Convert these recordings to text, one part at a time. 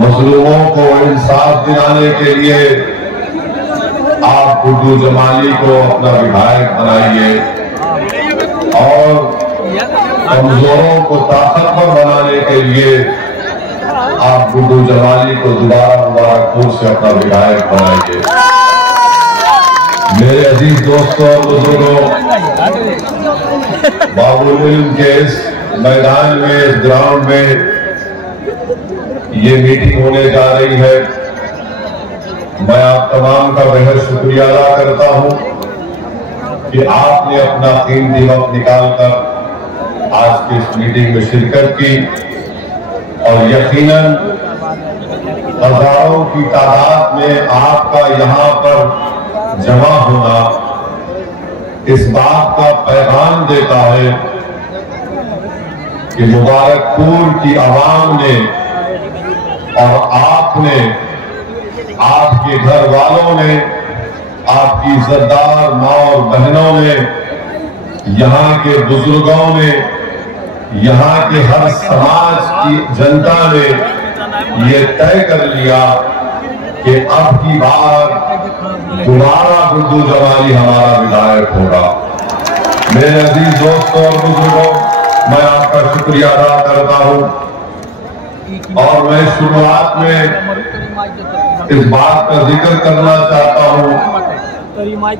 मजलूमों को इंसाफ दिलाने के लिए आप गुड्डू जमाली को अपना विधायक बनाइए और कमजोरों को ताकतवर बनाने के लिए आप गुड्डू जमाली को दोबारा मुबारकपुर से अपना विधायक बनाइए। मेरे अजीज दोस्तों और बुजुर्गों, बाबुल इल्म के इस मैदान में, इस ग्राउंड में ये मीटिंग होने जा रही है। मैं आप तमाम का बेहद शुक्रिया अदा करता हूं कि आपने अपना कीमती वक्त निकालकर आज की इस मीटिंग में शिरकत की और यकीनन हजारों की तादाद में आपका यहां पर जमा होना इस बात का पैगाम देता है कि मुबारकपुर की आवाम ने और आपने, आपके घर वालों ने, आपकी इज्जतदार माँ और बहनों ने, यहाँ के बुजुर्गों ने, यहाँ के हर समाज की जनता ने ये तय कर लिया कि अब की बार दोबारा गुड्डू जमाली हमारा विधायक होगा। मेरे अजीज दोस्तों और बुजुर्गों, मैं आपका शुक्रिया अदा करता हूँ और मैं शुरुआत में इस बात का जिक्र करना चाहता हूँ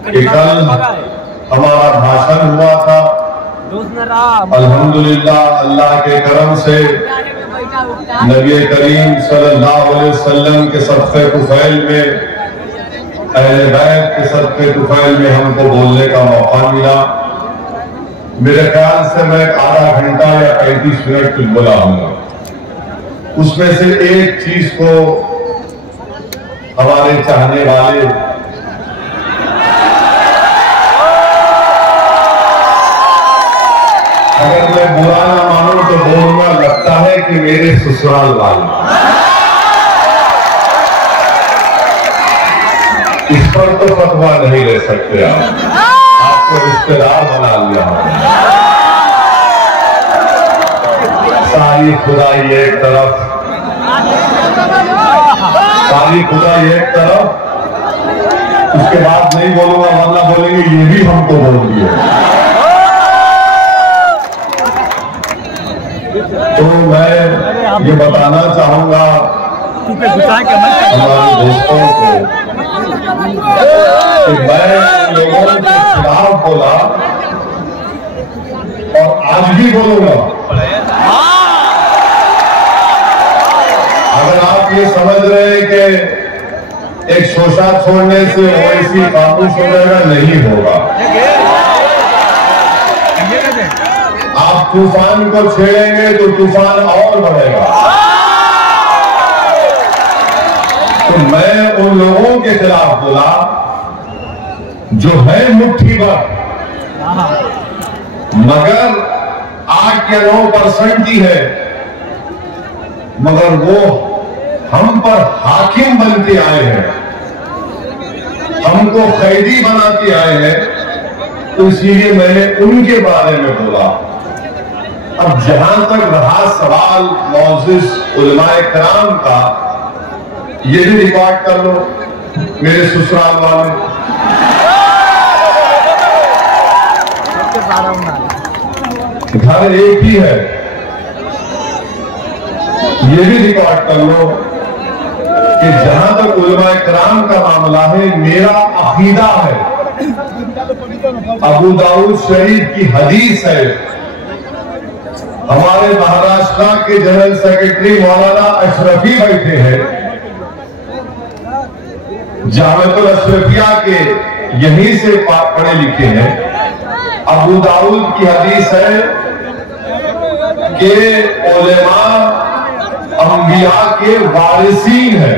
कि कल हमारा भाषण हुआ था। अल्हम्दुलिल्लाह, अल्लाह के करम से नबी करीम सल्लल्लाहु अलैहि वसल्लम के सदक़े तुफ़ैल में, अहले बैत के सदक़े तुफ़ैल में हमको बोलने का मौका मिला। मेरे ख्याल से मैं आधा घंटा या 35 मिनट कुछ बोला हूँ। उसमें से एक चीज को हमारे चाहने वाले अगर मैं बुरा ना मानूं तो बोलना लगता है कि मेरे ससुराल वाले, इस पर तो फतवा नहीं ले सकते आप, आपको रिश्तेदार बना लिया हमने। सारी खुदाई एक तरफ, सारी खुदाई एक तरफ, उसके बाद नहीं बोलूंगा वरना बोलेंगे ये भी हमको बोल दिए। तो मैं ये बताना चाहूंगा हमारे दोस्तों को कि मैं लोगों के खिलाफ बोला और आज भी बोलूंगा। अगर आप ये समझ रहे हैं कि एक शोषा छोड़ने से ओवैसी खामोश हो जाएगा, नहीं होगा। आप तूफान को छेड़ेंगे तो तूफान और बढ़ेगा। तो मैं उन लोगों के खिलाफ बोला जो है मुट्ठी भर, मगर 8 या 9% ही है, मगर वो हम पर हाकिम बन के आए हैं, हमको कैदी बना के आए हैं। तो इसलिए मैंने उनके बारे में बोला। अब जहां तक रहा सवाल मौजूद उलमाए कराम का, ये भी रिकॉर्ड कर लो मेरे ससुराल वाले, घर एक ही है, ये भी रिकॉर्ड कर लो कि जहां तक उलमाए कराम का मामला है, मेरा अकीदा है, अबू दाऊद शरीफ की हदीस है, हमारे महाराष्ट्र के जनरल सेक्रेटरी मौलाना अशरफी बैठे हैं, जामिअतुल अशरफिया के यहीं से पढ़े लिखे हैं। अबू दाऊद की हदीस है कि उलेमा अंबिया के वारिसीन है,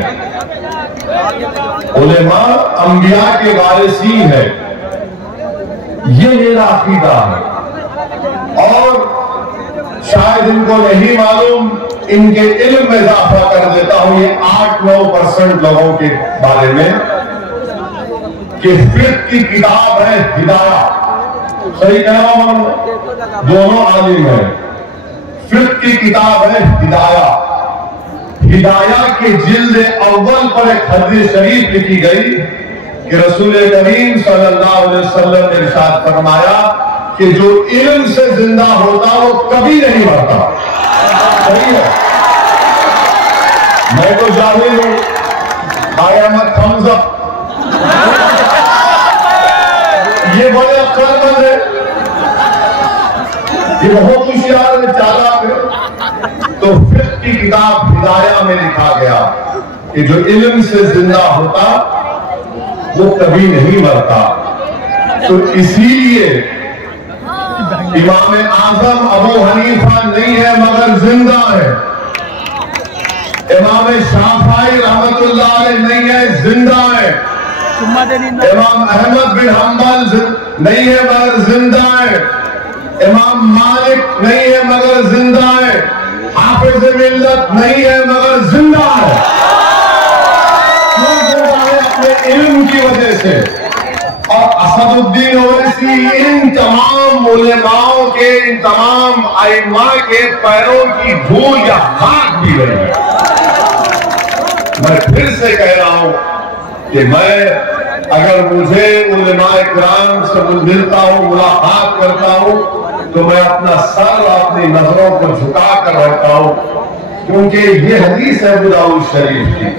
उलेमा अंबिया के वारिसीन है, ये मेरा अकीदा है। और शायद इनको नहीं मालूम, इनके इल्म में इजाफा कर देता हूं ये 8-9% लोगों के बारे में कि फिक्र की किताब है हिदाया, सही कह रहा हूं, दोनों आलिम है। फिक्र की किताब है हिदाया, हिदाया के जिल्द अव्वल पर एक हदीस शरीफ लिखी गई कि रसूल करीम सल्लल्लाहु अलैहि वसल्लम ने इरशाद फरमाया कि जो इल्म से जिंदा होता वो कभी नहीं मरता। सही है, मैं तो जाहिल हूं, I am a thumbs up, ये बड़े अक्लमंद है, ये बहुत होशियार है, चालाक है। तो फिक्र की किताब हिदाया में लिखा गया कि जो इल्म से जिंदा होता वो कभी नहीं मरता। तो इसीलिए इमाम आजम अबू हनीफा नहीं है मगर जिंदा है, इमाम शाफई रहमतुल्लाह अलैह नहीं है, जिंदा है, इमाम अहमद बिन हम्बल नहीं है मगर जिंदा है, इमाम मालिक नहीं है मगर जिंदा है, हाफिज मिल्लत नहीं है मगर जिंदा है। क्यों जिंदा है? अपने इल्म की वजह से। और असदुद्दीन ओवैसी इन तमाम उलेमाओं के, इन तमाम आइम्मा के पैरों की धूल या खाक भी रही है। मैं फिर से कह रहा हूं कि मैं अगर मुझे उलेमाए किराम से मिलता हूं, मुलाकात करता हूं, तो मैं अपना सर अपनी नजरों को झुका कर रहता हूं, क्योंकि ये हदीस है अबू दाऊद शरीफ की।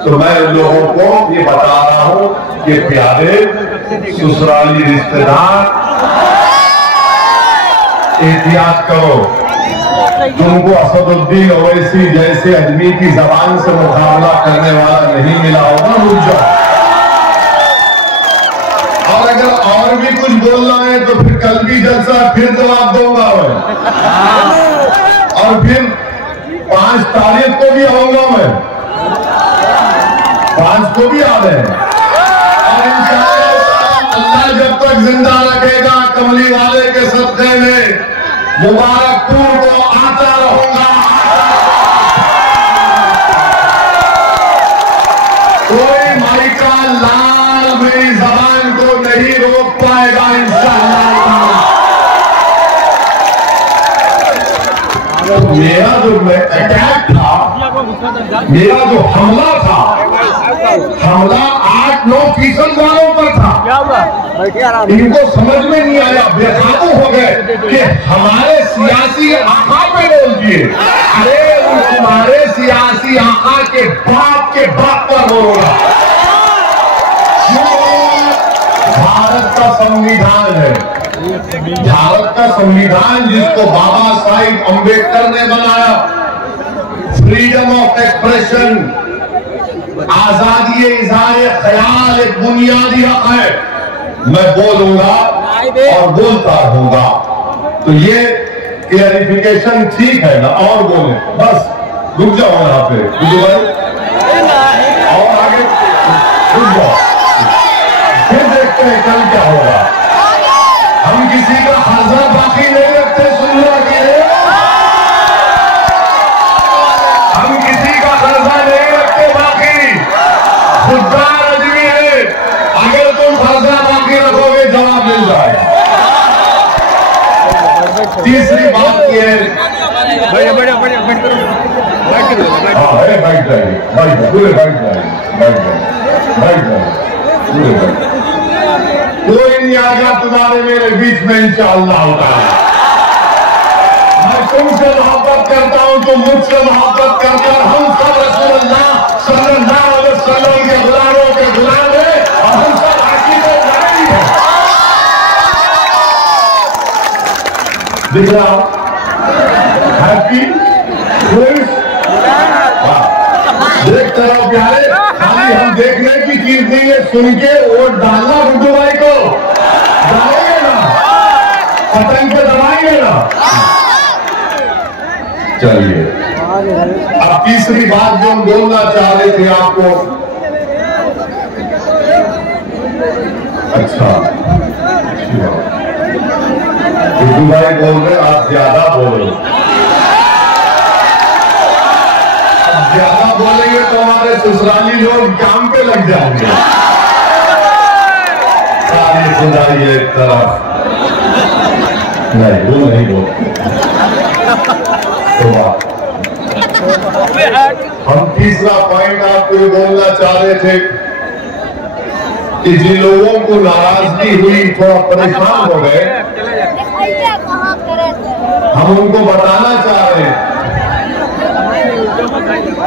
तो मैं उन लोगों को ये बता रहा हूं कि प्यारे ससुराली रिश्तेदार, एहतियात करो, तुमको असदुद्दीन ओवैसी जैसे आदमी की जबान से मुकाबला करने वाला नहीं मिला होगा, रुक जाओ। और अगर और भी कुछ बोलना है तो फिर कल भी जलसा फिर जवाब दूंगा मैं, और फिर 5 तारीख को भी आऊंगा मैं, 5 को भी आ रहे हैं। और इंशाअल्लाह अल्लाह जब तक जिंदा रखेगा कमली वाले के सदक़े में मुबारकपुर को आता रहूंगा। कोई माइका लाल मेरी जबान को नहीं रोक पाएगा इंशाअल्लाह। मेरा जो अटैक था, मेरा जो हमला था, हमला 8-9% वालों पर था। इनको समझ में नहीं आया, बेकाबू हो गए कि हमारे सियासी आका पे बोल दिए। अरे तुम्हारे सियासी आका के बाप पर बोला। भारत का संविधान है, भारत का संविधान जिसको बाबा साहिब अंबेडकर ने बनाया, फ्रीडम ऑफ एक्सप्रेशन, आजादी इज़हार ख्याल एक बुनियादी हक है। मैं बोलूंगा और बोलता रहूंगा। तो ये क्लैरिफिकेशन ठीक है ना? और बोले बस, रुक जाओ यहाँ पे भाई, और आगे रुक जाओ, फिर देखते हैं कल क्या होगा। हम किसी का हज़र बाकी नहीं रखते सुनने के लिए, हम किसी का हज़र नहीं रखते बाकी, खुददार आदमी है। अगर तुम हज़र बाकी रखोगे जवाब मिल जाएगा। तीसरी बात ये है, कोई नहीं आएगा तुम्हारे मेरे बीच में इंशाअल्लाह होता है। मैं तुमसे मोहब्बत करता हूं, तुम मुझसे मोहब्बत करकर हम सब रसूलुल्लाह सल्लल्लाहु अलैहि वसल्लम के गुलामों के गुलाम हैं, और हम सब आशिक़ जारी हैं। दिख रहा हैप्पी खुश, देखते रहो प्यारे। खाली हम देखने की चीज नहीं है, सुन के वोट डालना गुड्डू भाई को, डालेंगे ना, पतंग पे दबाएंगे ना। चलिए, अब तीसरी बात जो हम बोलना चाह रहे थे आपको, अच्छा गुड्डू भाई बोल रहे आप ज्यादा बोलो, ज्यादा बोलेंगे तो हमारे ससुराली लोग काम पे लग जाएंगे। सारी खुदाई एक तरफ, नहीं वो नहीं बोलते। तो हम तीसरा पॉइंट आपको ये बोलना चाह रहे थे कि जिन लोगों को नाराजगी हुई, थोड़ा परेशान हो गए, हम उनको बताना चाह रहे हैं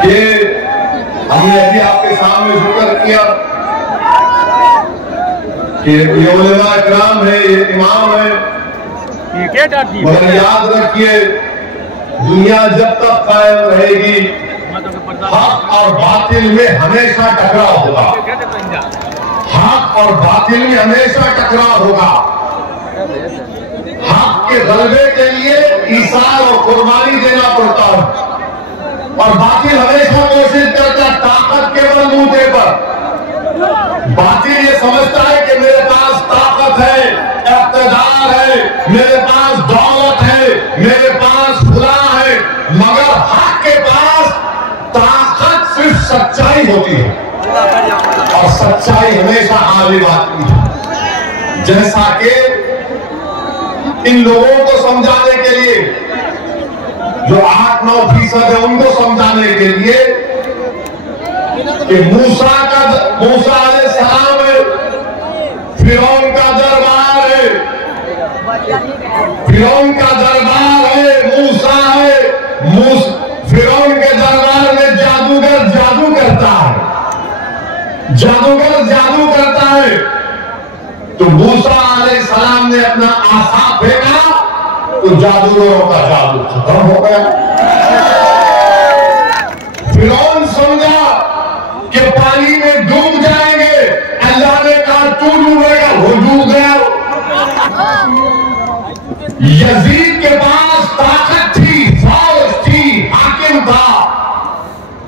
कि हमने अभी आपके सामने जिक्र किया कि ये उलेमा इकराम है, ये इमाम है, मगर याद रखिए दुनिया जब तक कायम रहेगी हक और बातिल में हमेशा टकराव होगा। हक और बातिल में हमेशा टकराव होगा। हक के गलबे के लिए ईसार और कुर्बानी देना पड़ता है और बातिल हमेशा कोशिश करता है ताकत के बलबूते पर। बातिल ये समझता है कि मेरे पास ताकत है, इक़्तिदार है, मेरे पास दौलत है, मेरे पास फुला है, मगर हक के पास ताकत सिर्फ सच्चाई होती है और सच्चाई हमेशा गालिब आती है। जैसा कि इन लोगों को समझाने के लिए जो 8-9% है उनको समझाने के लिए कि मूसा अलैहिस्सलाम है, फिरौन का दरबार है, फिरौन का दरबार है, मूसा है, फिरौन के दरबार में जादूगर जादू करता है, जादूगर जादू करता है। तो मूसा अलैहिस्सलाम ने अपना आसा फेंका तो जादूगरों का जादू खत्म हो गया। फिरौन समझा कि पानी में डूब जाएंगे, अल्लाह ने कहा तू डूबेगा, वो डूब गया। यजीद के पास ताकत थी, फौज थी, हाकिम था,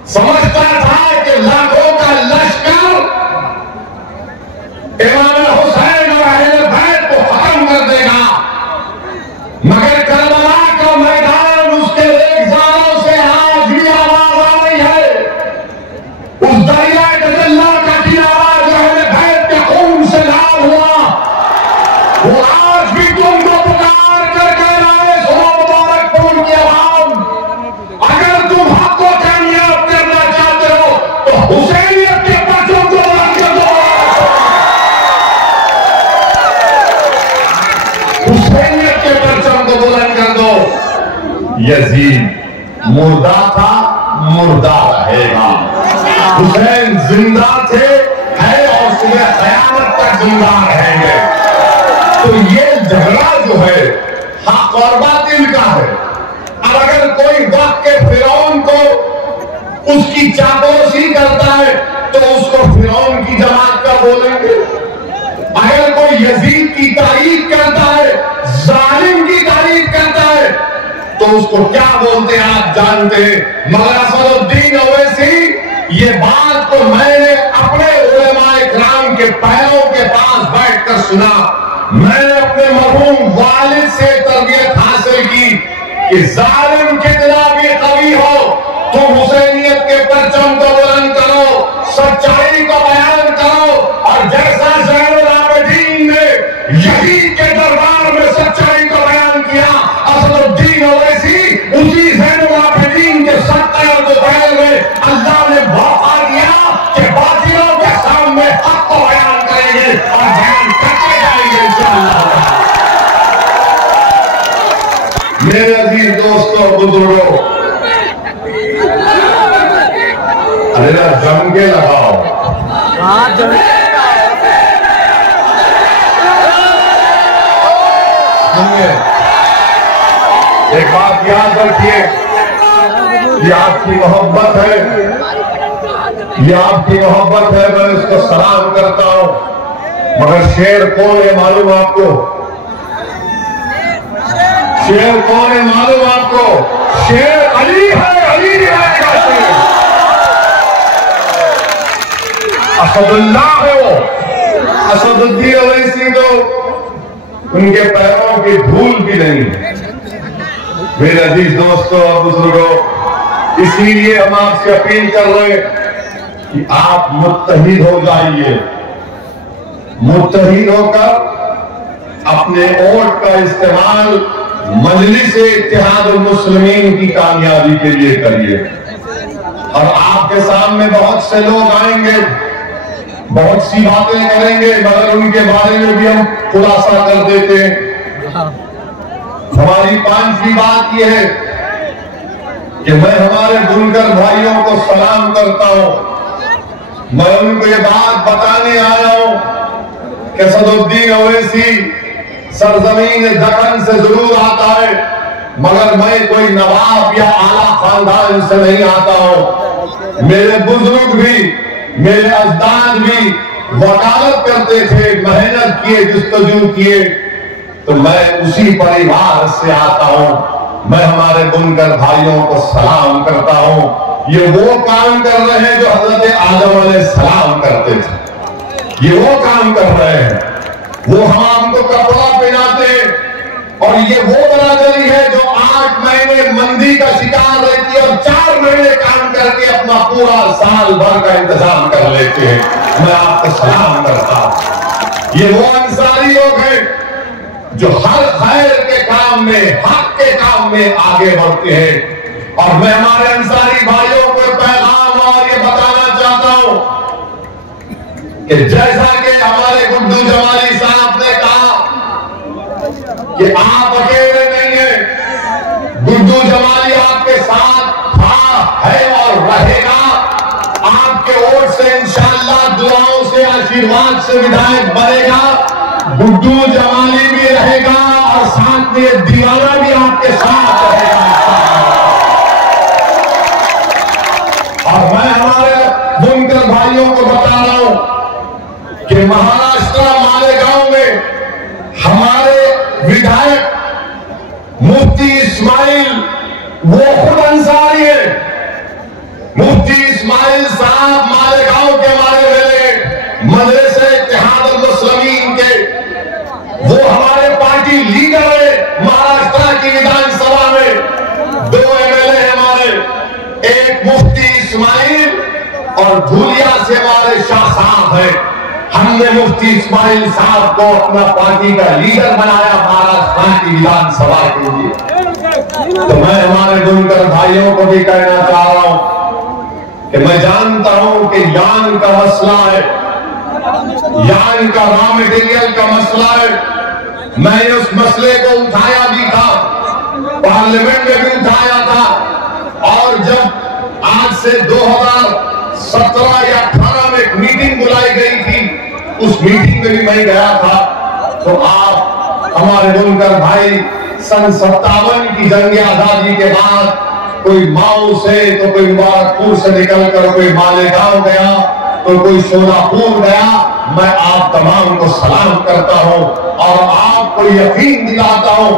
समझता था कि लाखों का लश्कर इमाम हुसैन और अहले बैत को खत्म कर देगा, मगर करबला का मैदान उसके रेगिस्तानों से आज भी आवाज आ रही है। उस दरिया दजल्ला का किनारा जो अहले बैत के खून से लाल हुआ, वो आज भी तुमको पुकार कर कह रहा है, सुनो मुबारकपुर की आवाम, अगर तुम हक को कामयाब करना चाहते हो तो हुसैनियत के परचम को बुलंद कर दो। हुसैनियत के परचम को बुलंद कर दो। यजीद मुर्दा था, मुर्दा रहेगा। हुसैन जिंदा थे, है और सुबह क़यामत तक जिंदा रहेंगे। तो ये झगड़ा जो है हक और बातिल का है। अब अगर कोई वक्त के फिरौन को उसकी चापोसी करता है तो उसको फिरौन की जमात का बोलेंगे। अगर कोई यजीद की तारीफ करता है, जालिम की तारीफ करता है तो उसको क्या बोलते हैं आप जानते हैं। मगर असदुद्दीन ओवैसी ये बात को मैंने अपने उलेमा इकराम के पैरों के पास बैठकर सुना। मैंने अपने मरहूम वालिद से तरबियत हासिल की कि जालिम कितना भी कवी हो तुम हुसैनियत के परचम को बुलंद करो, सच्चाई को बयान करो। और जैसा ज़ैनुल आबिदीन ने यजीद के दरबार में सच्चाई को बयान किया, असदुद्दीन ओवैसी उसी ज़ैनुल आबिदीन के सत्तर दोपहर में अल्लाह ने मौका दिया कि बातिलों के सामने हक को बयान करेंगे और बयान करते जाएंगे इंशाअल्लाह। मेरे अजीज दोस्तों, बुजुर्गों, अरे ना जम के लगाओ। एक बात याद रखिए, ये आपकी मोहब्बत है, ये आपकी मोहब्बत है, मैं इसको सलाम करता हूं। मगर शेर कौन है मालूम आपको? शेर कौन है मालूम आपको? शेर अली है, अली रहेगा शेर। असदुल्लाह है वो। असदुद्दीन ओवैसी तो उनके पैरों की धूल भी नहीं है। मेरे अजीज दोस्तों और बुजुर्गों, इसीलिए हम आपसे अपील कर रहे हैं कि आप मुत्तहिद हो जाइए। मुत्तहिद होकर अपने वोट का इस्तेमाल मजलिस इत्तेहादुल मुस्लिमीन की कामयाबी के लिए करिए। और आपके सामने बहुत से लोग आएंगे, बहुत सी बातें करेंगे, मगर उनके बारे में भी हम खुलासा कर देते हैं। हमारी पांचवी बात यह है कि मैं हमारे बुनकर भाइयों को सलाम करता हूं। मैं उनको ये बात बताने आया हूं कि सदुद्दीन ओवैसी सरजमीन दक्कन से जरूर आता है, मगर मैं कोई नवाब या आला खानदान से नहीं आता हूं। मेरे बुजुर्ग भी, मेरे अजदाद भी वकालत करते थे, मेहनत किए, जुस्तजू किए, तो मैं उसी परिवार से आता हूं। मैं हमारे बुनकर भाइयों को सलाम करता हूं। ये वो काम कर रहे हैं जो हजरत आदम अलैहिस्सलाम करते थे। ये वो काम कर रहे हैं। वो हमको कपड़ा पहनाते, और ये वो बरादरी है जो 8 महीने मंदी का शिकार रहती है और 4 महीने काम करके अपना पूरा साल भर का इंतजाम कर लेते हैं। मैं आपको सलाम करता हूं। ये वो अंसारी लोग हैं जो हर खैर के काम में, हक के काम में आगे बढ़ते हैं। और मैं हमारे अंसारी भाइयों को पैगाम और ये बताना चाहता हूं कि जैसा कि हमारे गुड्डू जमाली साहब ने कहा कि आप अकेले नहीं हैं, गुड्डू जमाली आपके साथ था, है और रहेगा। आपके वोट से इंशाअल्लाह, दुआओं से, आशीर्वाद से विधायक बनेगा। गुड्डू जमाली भी रहेगा और साथ में दीवाना भी आपके साथ रहेगा। और मैं हमारे बुनकर भाइयों को बता रहा हूं कि महाराष्ट्र मालेगांव में हमारे विधायक मुफ्ती इस्माइल वो खुद अंसारी है। मुफ्ती इस्माइल साहब मालेगांव के हमारे वेले मदरसे इत्तेहाद मुस्लिमीन के वो हमारे पार्टी लीडर है। महाराष्ट्र की विधानसभा में 2 MLA हमारे, एक मुफ्ती इस्माइल और धुलिया से हमारे शाह साहब है। हमने मुफ्ती इस्माइल साहब को अपना पार्टी का लीडर बनाया महाराष्ट्र की विधानसभा के लिए। तो मैं हमारे बुनकर भाइयों को भी कहना चाह रहा हूं कि मैं जानता हूं कि यान का मसला है, यान का रॉ मटेरियल का मसला है। मैंने उस मसले को उठाया भी था, पार्लियामेंट में भी उठाया था। और जब आज से 2017 या 18 में एक मीटिंग बुलाई गई थी, उस मीटिंग में भी मैं गया था। तो आप हमारे बुनकर भाई सन 57 की जंग आजादी के बाद कोई माऊ से, तो कोई मुबारकपुर से निकलकर कोई मालेगांव गया, तो कोई शोलापुर गया। मैं आप तमाम को सलाम करता हूं और आपको यकीन दिलाता हूं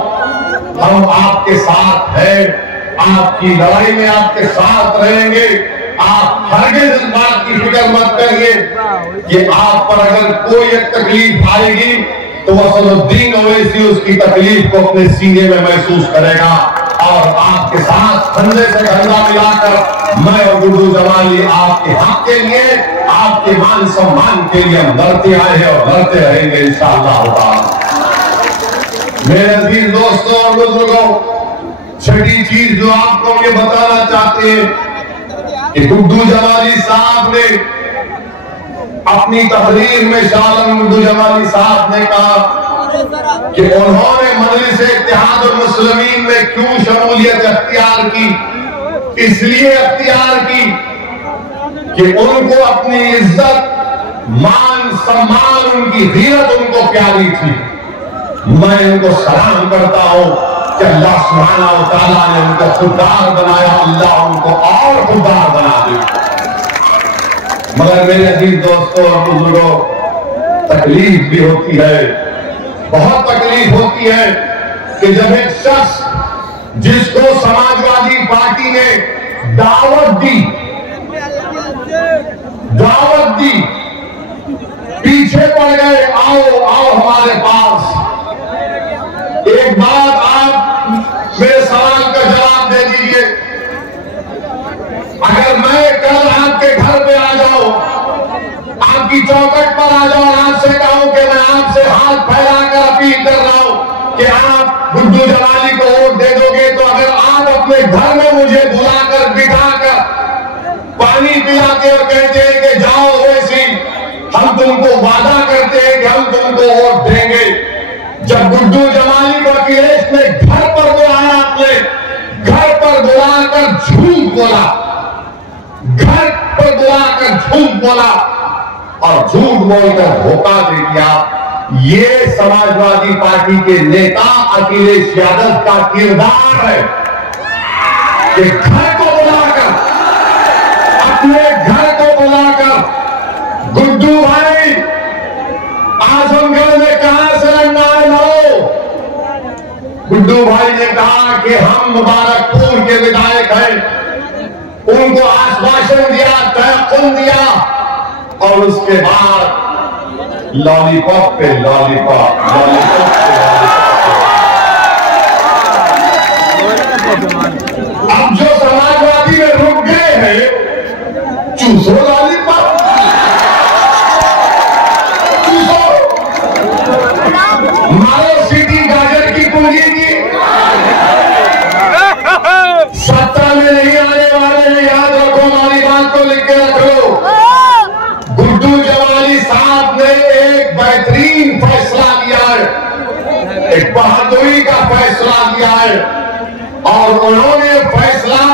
हम आपके साथ हैं। आपकी लड़ाई में आपके साथ रहेंगे। आप हरगिज़ इस बात की फिक्र मत करिए कि आप पर अगर कोई एक तकलीफ आएगी तो असदुद्दीन ओवैसी उसकी तकलीफ को अपने सीने में महसूस करेगा। और आपके साथ कंधे से कंधा मिलाकर मैं और गुड्डू जमाली आपके हक के लिए, आपके मान सम्मान के लिए हम लड़ते आए हैं और लड़ते रहेंगे इंशाअल्लाह ताला। मेरे अजीज दोस्तों और बुजुर्गों, छठी चीज जो आपको ये बताना चाहते हैं कि गुड्डू जमाली साहब ने अपनी तहरीर में, शालन गुड्डू जमाली साहब ने कहा कि उन्होंने मजलिस इत्तेहाद मुस्लिमीन में क्यों शमूलियत अख्तियार की। इसलिए अख्तियार की कि उनको अपनी इज्जत, मान, सम्मान, उनकी गीरत उनको प्यारी थी। मैं उनको सलाम करता हूं कि अल्लाह सुब्हानहू व तआला ने उनको खुददार बनाया, अल्लाह उनको और खुददार बना दे। मगर मेरे अजीज दोस्तों और बुजुर्गों, तकलीफ भी होती है, बहुत तकलीफ होती है कि जब एक शख्स जिसको समाजवादी पार्टी ने दावत दी, पीछे पड़ गए, आओ आओ हमारे पास। एक बात आप मेरे सवाल का जवाब दे दीजिए, अगर मैं कल आपके घर पे आ जाऊं, आपकी चौखट पर आ जाऊं और आपसे कहूं कि मैं आपसे हाथ फैलाकर अपील कर रहा हूं कि आप गुड्डू जमाली को वोट दे दोगे, तो अगर आप अपने घर में मुझे बुलाकर बिठाकर और कहते हैं कि जाओ ओवैसी, हम तुमको वादा करते हैं कि हम तुमको वोट देंगे। जब गुड्डू जमाली को अखिलेश ने घर पर बुलाया, आपने घर पर बुलाकर झूठ बोला, घर पर बुलाकर झूठ बोला और झूठ बोलकर धोखा दे दिया। ये समाजवादी पार्टी के नेता अखिलेश यादव का किरदार है कि घर को बुलाकर, अपने घर को बुलाकर, गुड्डू भाई आजमगढ़ में कहां से लड़ना लो। गुड्डू भाई ने कहा कि हम मुबारकपुर के विधायक हैं, उनको आश्वासन दिया, तयक़ुन दिया और उसके बाद लॉलीपॉप पे लॉलीपॉप, लॉलीपॉप पे लॉलीपॉप। अब जो समाजवादी में रुक गए हैं, चूसो लॉलीपॉप, चूसो, मारो सीटी गाजर की पूंजी की। 17 में नहीं आने वाले हैं, याद रखो, हमारी बात को लिख के रख लो। गुड्डू जमाली साहब ने एक बेहतरीन फैसला लिया है, एक बहादुरी का फैसला लिया है और उन्होंने फैसला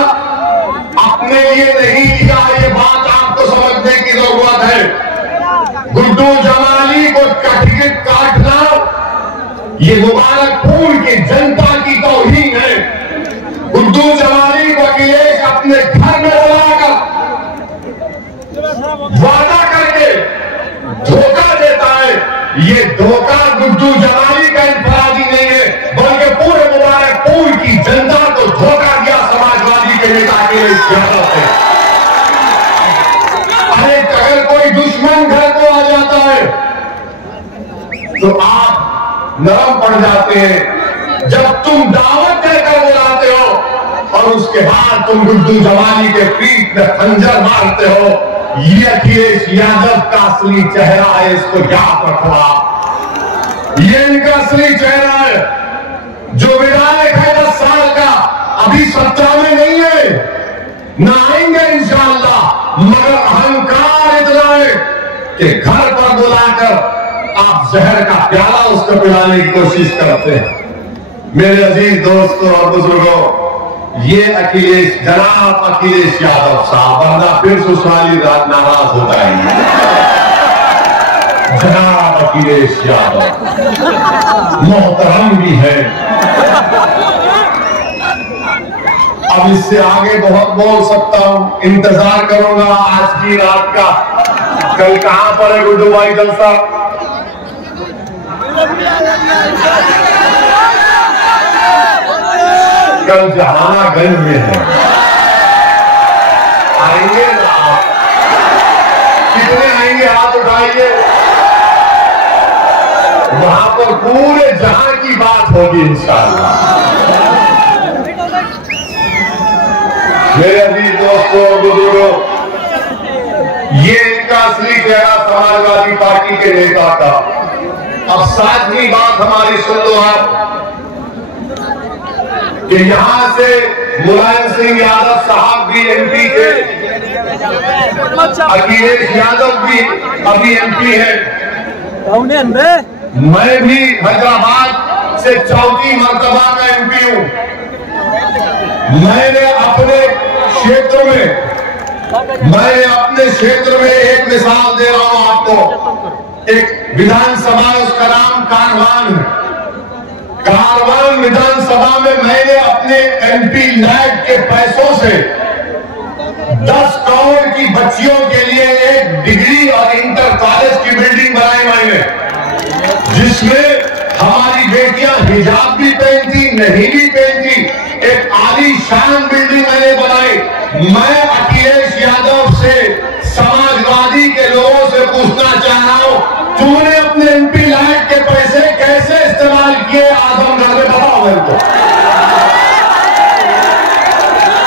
अपने लिए नहीं लिया। ये बात आपको समझने की जरूरत है। गुड्डू जमाली को टिकट काटना ये मुबारकपुर की जनता की तौहीन है। गुड्डू जमाली को अखिलेश अपने घर में बुलाकर वादा करके धोखा देता है। ये धोखा गुड्डू जमाली का इंफरादी नहीं है, बल्कि पूरे मुबारकपुर की जनता को धोखा दिया समाजवादी के नेता अखिलेश यादव ने। अरे अगर कोई दुश्मन घर को आ जाता है तो आप नरम पड़ जाते हैं। जब तुम दावत देकर बुलाते हो और उसके बाद तुम गुड्डू जमाली के पीठ में खंजर मारते हो, ये अखिलेश यादव का असली चेहरा है, इसको याद रखो आप। ये इनका असली चेहरा है। जो विधायक है 10 साल का, अभी सत्ता में नहीं है, न आएंगे इंशाअल्लाह, मगर अहंकार इतना है कि घर पर बुलाकर आप जहर का प्याला उसको पिलाने की कोशिश करते हैं। मेरे अजीज दोस्तों और बुजुर्गों, ये अखिलेश, जनाब अखिलेश यादव साहब, वरना फिर सुशाली नाराज हो जाएंगे। जनाब अखिलेश यादव मोहतरम भी है। अब इससे आगे बहुत बोल सकता हूं, इंतजार करूंगा आज की रात का। कल कहां पर है गुड्डू भाई जलसा? कल जहानागंज में है, आएंगे ना आप? कितने आएंगे हाथ उठाइए। वहां पर पूरे जहां की बात होगी इंशाअल्लाह। मेरे अजीज दोस्तों और बुजुर्गों, ये इनका असली चेहरा समाजवादी पार्टी के नेता का। अब सातवीं बात हमारी सुन लो आप कि यहां से मुलायम सिंह यादव साहब भी एमपी थे, अखिलेश यादव भी अभी एमपी है। मैं भी हैदराबाद से चौथी मर्तबा का एमपी हूं। मैंने अपने क्षेत्र में एक मिसाल दे रहा हूं आपको। एक विधानसभा, उसका नाम कारवान है। कारवान विधानसभा में मैंने अपने एमपी लैब के पैसों से 10 करोड़ की बच्चियों के लिए एक डिग्री और इंटर कॉलेज की बिल्डिंग बनाई मैंने, जिसमें हमारी बेटियां हिजाब भी पहनती, नहीं भी पहनती, एक आलीशान बिल्डिंग मैंने बनाई। मैं अखिलेश यादव से, समाजवादी के लोगों से पूछना चाह रहा हूं, तूने अपने एमपी लाइट के पैसे कैसे इस्तेमाल किए आजमगढ़ में? बताओ मेरे को,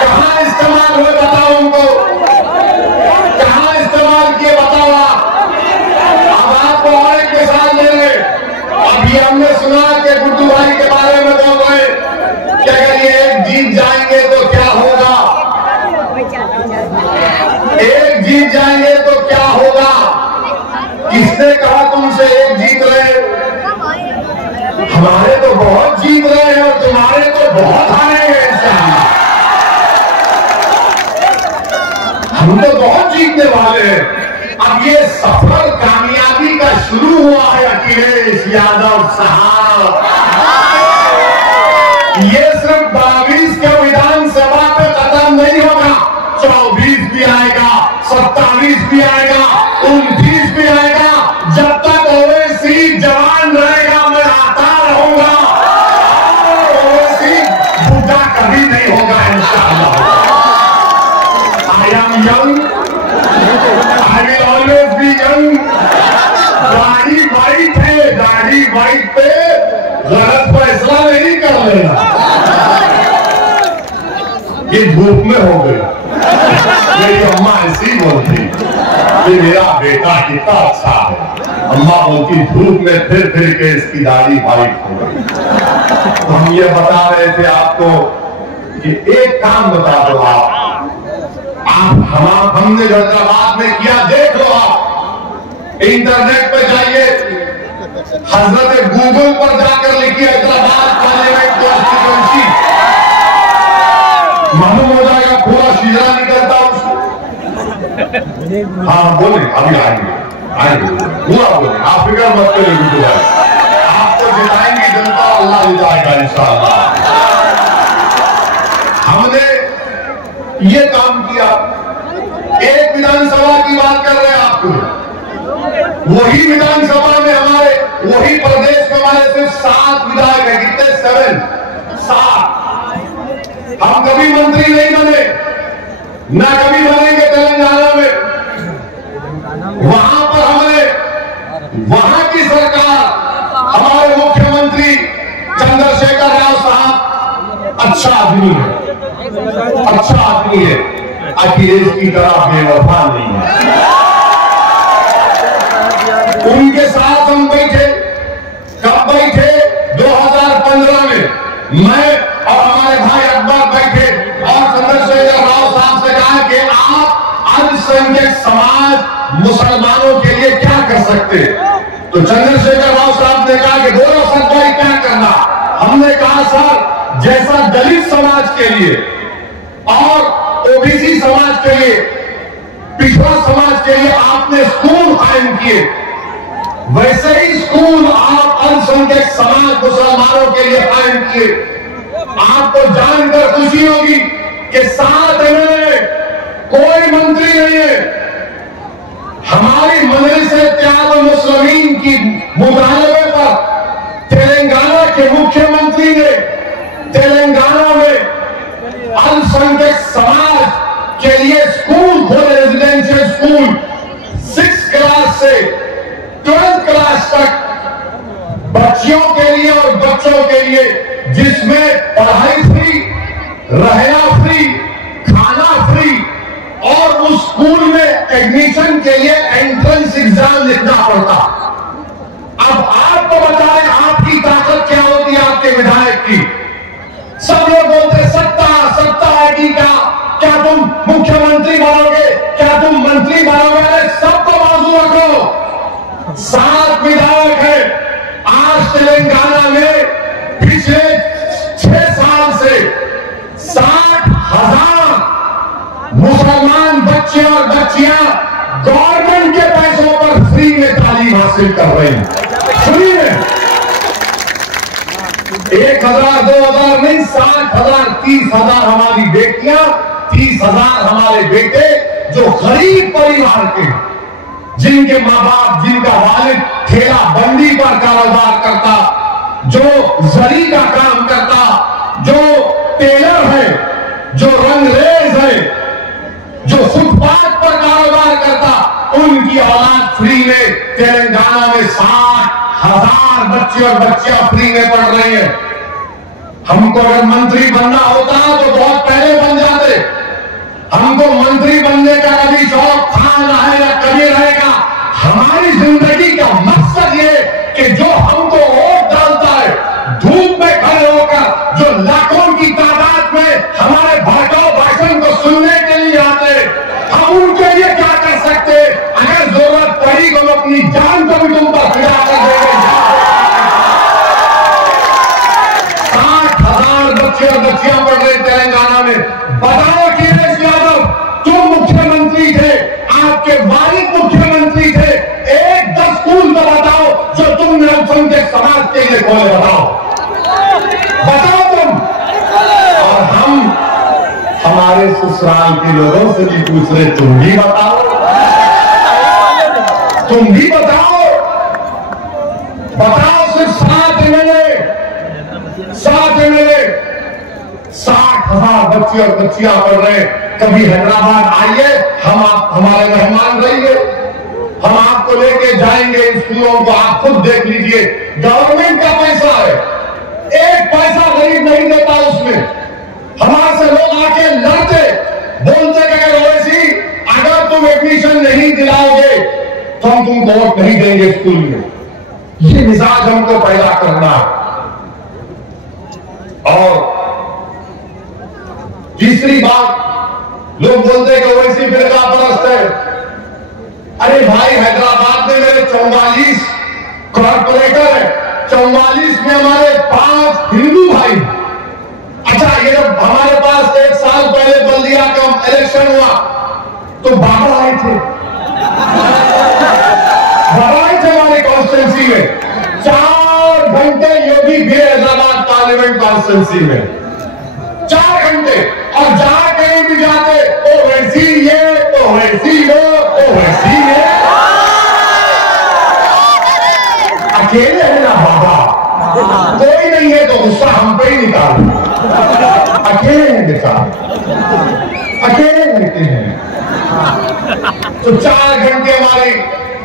कहां इस्तेमाल हुए बताओ उनको, कहां इस्तेमाल किए बताओ आप। अब आपको और एक मिसाल देंगे। अभी हमने सुना कि गुड्डू भाई के बारे में बोल रहे कि अगर ये एक जीत जाएंगे तो क्या होगा, एक जीत जाएंगे हमारे तो बहुत जीत रहे हैं और तुम्हारे तो बहुत हारेंगे इंशाअल्लाह। हम तो बहुत जीतने वाले हैं। अब ये सफर कामयाबी का शुरू हुआ है अखिलेश यादव साहब। ये सिर्फ 22 के विधानसभा पे खत्म नहीं होगा, 24 भी आएगा, 27 भी आएगा, 29 भी आएगा। जब तक ओवैसी जवान रहेगा मैं आता रहूंगा और ओवैसी बुढ़ा कभी नहीं होगा इंशाअल्लाह। I am young, I will always be young. दाढ़ी वाइट है, दाढ़ी वाइट पे गलत फैसला नहीं कर लेना। ये धूप में हो गई। मेरी अम्मा ऐसी बोलती कि मेरा बेटा कितना अच्छा है। अम्मा बोलती धूप में फिर के इसकी दाढ़ी वाइट हो गई। तो हम ये बता रहे थे आपको कि एक काम बता दो आप हमने हैदराबाद में किया, देख लो आप इंटरनेट पे जाइए, हजरत गूगल पर जाकर लिखिए हैदराबाद पार्लियामेंट कॉन्स्टिट्यूएंसी, मालूम हो जाएगा पूरा शिजरा निकलता उसको। हाँ बोले अभी आएंगे पूरा बोले, आप फिक्र मत करिए, आपको जिताएंगे जनता, अल्लाह जिताएगा इंशाअल्लाह। हमने ये काम किया। एक विधानसभा की बात कर रहे हैं आपको, वही विधानसभा में हमारे, वही प्रदेश में हमारे सिर्फ 7 विधायक है। कितने? 7। हम कभी मंत्री नहीं बने, न कभी बनेंगे तेलंगाना में। वहां पर हमने, वहां की सरकार, हमारे मुख्यमंत्री चंद्रशेखर राव साहब अच्छा आदमी है, अच्छा आदमी है, अखिलेश की तरह बेवफा नहीं है। उनके साथ हम बैठे, कब बैठे? 2015 में मैं और हमारे भाई अकबर बैठे और चंद्रशेखर राव साहब से कहा कि आप अल्पसंख्यक समाज मुसलमानों के लिए क्या कर सकते? तो चंद्रशेखर राव साहब ने कहा कि बोलो सर भाई क्या करना? हमने कहा सर जैसा दलित समाज के लिए और ओबीसी समाज के लिए, पिछड़ा समाज के लिए आपने स्कूल कायम किए, वैसे ही स्कूल आप अल्पसंख्यक समाज मुसलमानों के लिए कायम किए। आपको जानकर खुशी होगी कि 7 एमएलए, कोई मंत्री नहीं है। हमारी मजलिस-ए-इत्तेहाद मुस्लिमीन की मुतालबे पर तेलंगाना के मुख्यमंत्री ने तेलंगाना में अल्पसंख्यक समाज के लिए स्कूल खोले, रेजिडेंशियल स्कूल 6 क्लास से 12th क्लास तक बच्चियों के लिए और बच्चों के लिए, जिसमें पढ़ाई फ्री, रहना फ्री, खाना फ्री और उस स्कूल में एडमिशन के लिए एंट्रेंस एग्जाम लिखना पड़ता। अब आपको बताएं आपकी ताकत क्या होती है, आपके विधायक की। सब लोग बोलते सत्ता सत्ता आएगी, क्या तुम मुख्यमंत्री बनोगे, क्या तुम मंत्री बनोगे? अरे सबको बाजू रखो। 7 विधायक है। आज तेलंगाना में पिछले 6 साल से 60,000 मुसलमान बच्चे और बच्चियां गवर्नमेंट के पैसों पर फ्री में तालीम हासिल कर रहे हैं, फ्री में। 1,000 2,000 नहीं, 60,000 30,000 हमारी बेटियां, 30,000 हमारे बेटे जो गरीब परिवार के, जिनके माँ बाप, जिनका वालिद ठेला बंदी पर कारोबार करता, जो जरी का काम करता, जो टेलर है, जो रंगरेज है, जो फुटपाथ पर कारोबार करता, उनकी औलाद फ्री में तेलंगाना में 60,000 बच्चे और बच्चियां फ्री में पढ़ रही हैं। हमको अगर मंत्री बनना होता तो बहुत पहले बन जाते। हमको मंत्री बनने का कभी शौक था ना है या कभी रहेगा। हमारी जिंदगी का मकसद ये कि जो हमको वोट डालता है, धूप में खड़े होकर जो लाखों की तादाद में हमारे भड़काऊ भाषण को सुनने के लिए आते, हम उनके लिए क्या कर सकते? अगर जरूरत पड़ी तो हम अपनी जान को भी तुम पर फिदा कर देंगे। बारीक मुख्यमंत्री थे, एक 10 स्कूल तो बताओ जो तुमने अल्पसंख्यक समाज के लिए खोले, बताओ तुम। और हम हमारे ससुराल के लोगों से भी पूछ रहे, तुम भी बताओ, तुम भी बताओ। सिर्फ 7 एमएलए 60,000 बच्चे और बच्चियां पढ़ रहे। कभी हैदराबाद आइए, हम आप हमारे मेहमान रहिए, हम आपको लेके जाएंगे स्कूलों को, आप खुद देख लीजिए। गवर्नमेंट का पैसा है, एक पैसा गरीब नहीं देता उसमें। हमारे से लोग आके लड़ते, बोलते कि ओवैसी अगर तुम एडमिशन नहीं दिलाओगे तो हम तुमको वोट नहीं देंगे स्कूल में। ये मिजाज हमको पैदा करना है। और तीसरी बात, लोग बोलते हैं कि ओवैसी फिरका परस्त है। अरे भाई, हैदराबाद में मेरे 44 कॉर्पोरेटर है, 44 में हमारे 5 हिंदू भाई। अच्छा, ये जब हमारे पास 1 साल पहले बल्दिया का इलेक्शन हुआ तो बाबा आए थे, हमारे कॉन्स्टिट्यूंसी में 4 घंटे योगी भी हैदराबाद पार्लियामेंट कॉन्स्टिट्यूंसी में 4 घंटे। और जहां कहीं भी जाते, ओवैसी ये, ओवैसी वो, ओवैसी ये। अकेले है ना बाबा, कोई नहीं है तो गुस्सा हम पे ही निकाल। अकेले हैं बेचारे, अकेले रहते हैं। तो 4 घंटे हमारी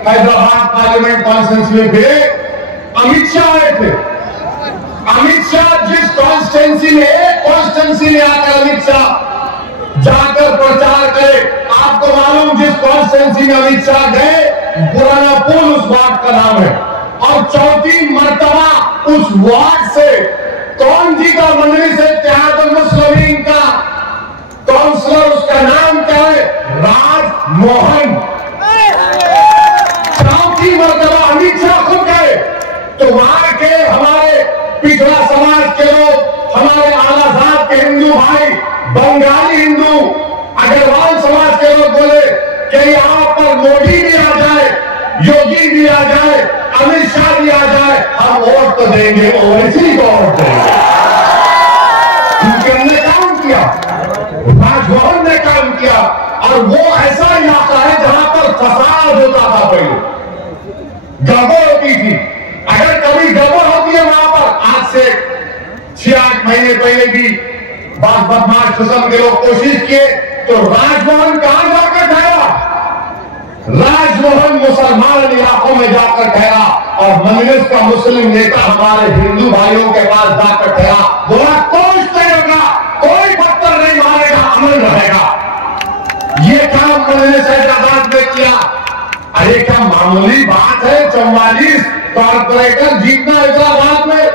हैदराबाद पार्लियामेंट कॉन्फ्रेंस में भी अमित शाह आए थे। अमित शाह जिस कॉन्स्टिट्यूंसी में आकर अमित शाह जाकर प्रचार करे, आपको मालूम जिस कॉन्स्टिट्यूंसी में अमित शाह गए, पुराना पुल उस वार्ड का नाम है। और 4थी मर्तबा उस वार्ड से कौन जीता? मंडली से इत्तेहादुल मुस्लिमीन का काउंसलर, उसका नाम क्या है? राजमोहन। 4थी मर्तबा अमित शाह खुद गए। तो वहां के हमारे पिछड़ा समाज के लोग, हमारे आलाजात के हिंदू भाई, बंगाली हिंदू, अग्रवाल समाज के लोग बोले कि यहां पर मोदी भी आ जाए, योगी भी आ जाए, अमित शाह भी आ जाए, हम वोट तो देंगे, ओवैसी को वोट देंगे। क्योंकि हमने काम किया, राजभवन ने काम किया। और वो ऐसा इलाका है जहां पर फसाद होता था, पहले गड़बड़ होती थी। अगर कभी गड़बड़ होती है वहां पर, आज से 6-8 महीने पहले भी बदमाश किस्म के लोग कोशिश किए, तो राजभवन कहां जाकर ठहरा? राजभवन मुसलमान इलाकों में जाकर ठहरा। और मजलिस का मुस्लिम नेता हमारे हिंदू भाइयों के पास जाकर ठहरा, बोला कोई नहीं होगा, कोई पत्थर नहीं मारेगा, अमन रहेगा। ये काम मजलिस हैदराबाद में किया। अरे क्या मामूली बात है 44 कॉर्पोरेटर जीतना हैदराबाद में?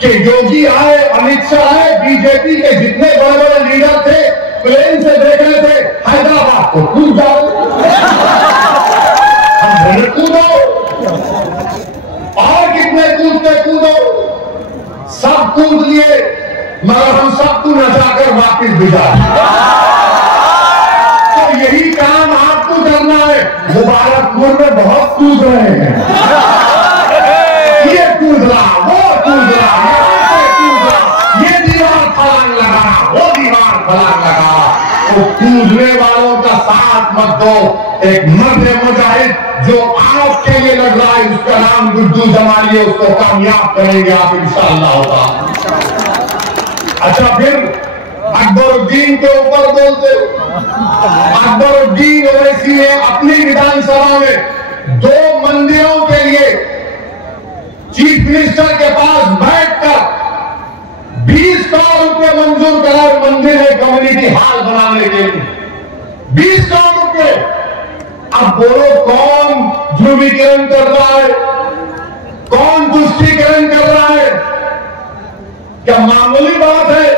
कि योगी आए, अमित शाह आए, बीजेपी के जितने बड़े बड़े लीडर थे प्लेन से देख रहे थे हैदराबाद को कूद जाओ, कूदो, और कितने कूदते कूदो, सब कूद लिए, मगर हम सबको नचाकर वापिस भिजा। तो यही काम आपको करना है। मुबारकपुर में बहुत कूद रहे हैं, ये कूद रहा, वो कूद रहा, ये दीवार फलांग लगा, वो दीवार फलांग लगा। तो कूदने वालों का साथ मत दो। एक मर्द मुजाहिद जो आपके लिए लड़ रहा है, उसका नाम गुड्डू जमाली है, उसको कामयाब करेंगे आप इंशाअल्लाह होगा। अच्छा, फिर अकबरुद्दीन के ऊपर बोलते। अकबरुद्दीन ओवैसी ने अपनी विधानसभा में 2 मंदिरों के लिए चीफ मिनिस्टर के पास बैठकर 20 करोड़ रुपए मंजूर कराए मंदिर में कम्युनिटी हॉल बनाने के लिए। 20 करोड़ रुपए। अब बोलो कौन ध्रुवीकरण कर रहा है, कौन तुष्टीकरण कर रहा है? क्या मामूली बात है?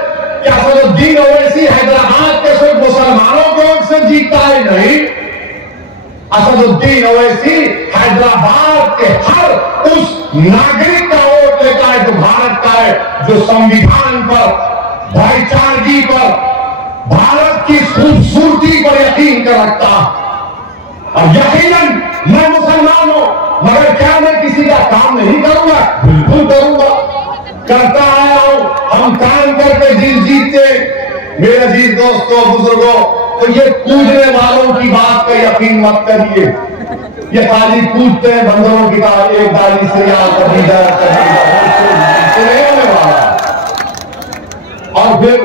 क्या असदुद्दीन ओवैसी हैदराबाद के सिर्फ मुसलमानों के वोट से जीतता है? नहीं, असदुद्दीन ओवैसी हैदराबाद के हर उस नागरिक का वोट लेता है जो भारत का है, जो संविधान पर, भाईचारगी पर, भारत की खूबसूरती पर यकीन कर रखता। और यकीनन मैं मुसलमान हूं, मगर क्या मैं किसी का काम नहीं करूंगा? बिल्कुल करूंगा, करता आया हूं। हम काम करके दिल जीतते। मेरे अजीज दोस्तों, बुजुर्गों, तो ये कूदने वालों की बात का यकीन मत करिए। ये खाली कूदते हैं बंदरों की तरह, एक गाड़ी से या कभी इधर कभी होने वाला। और फिर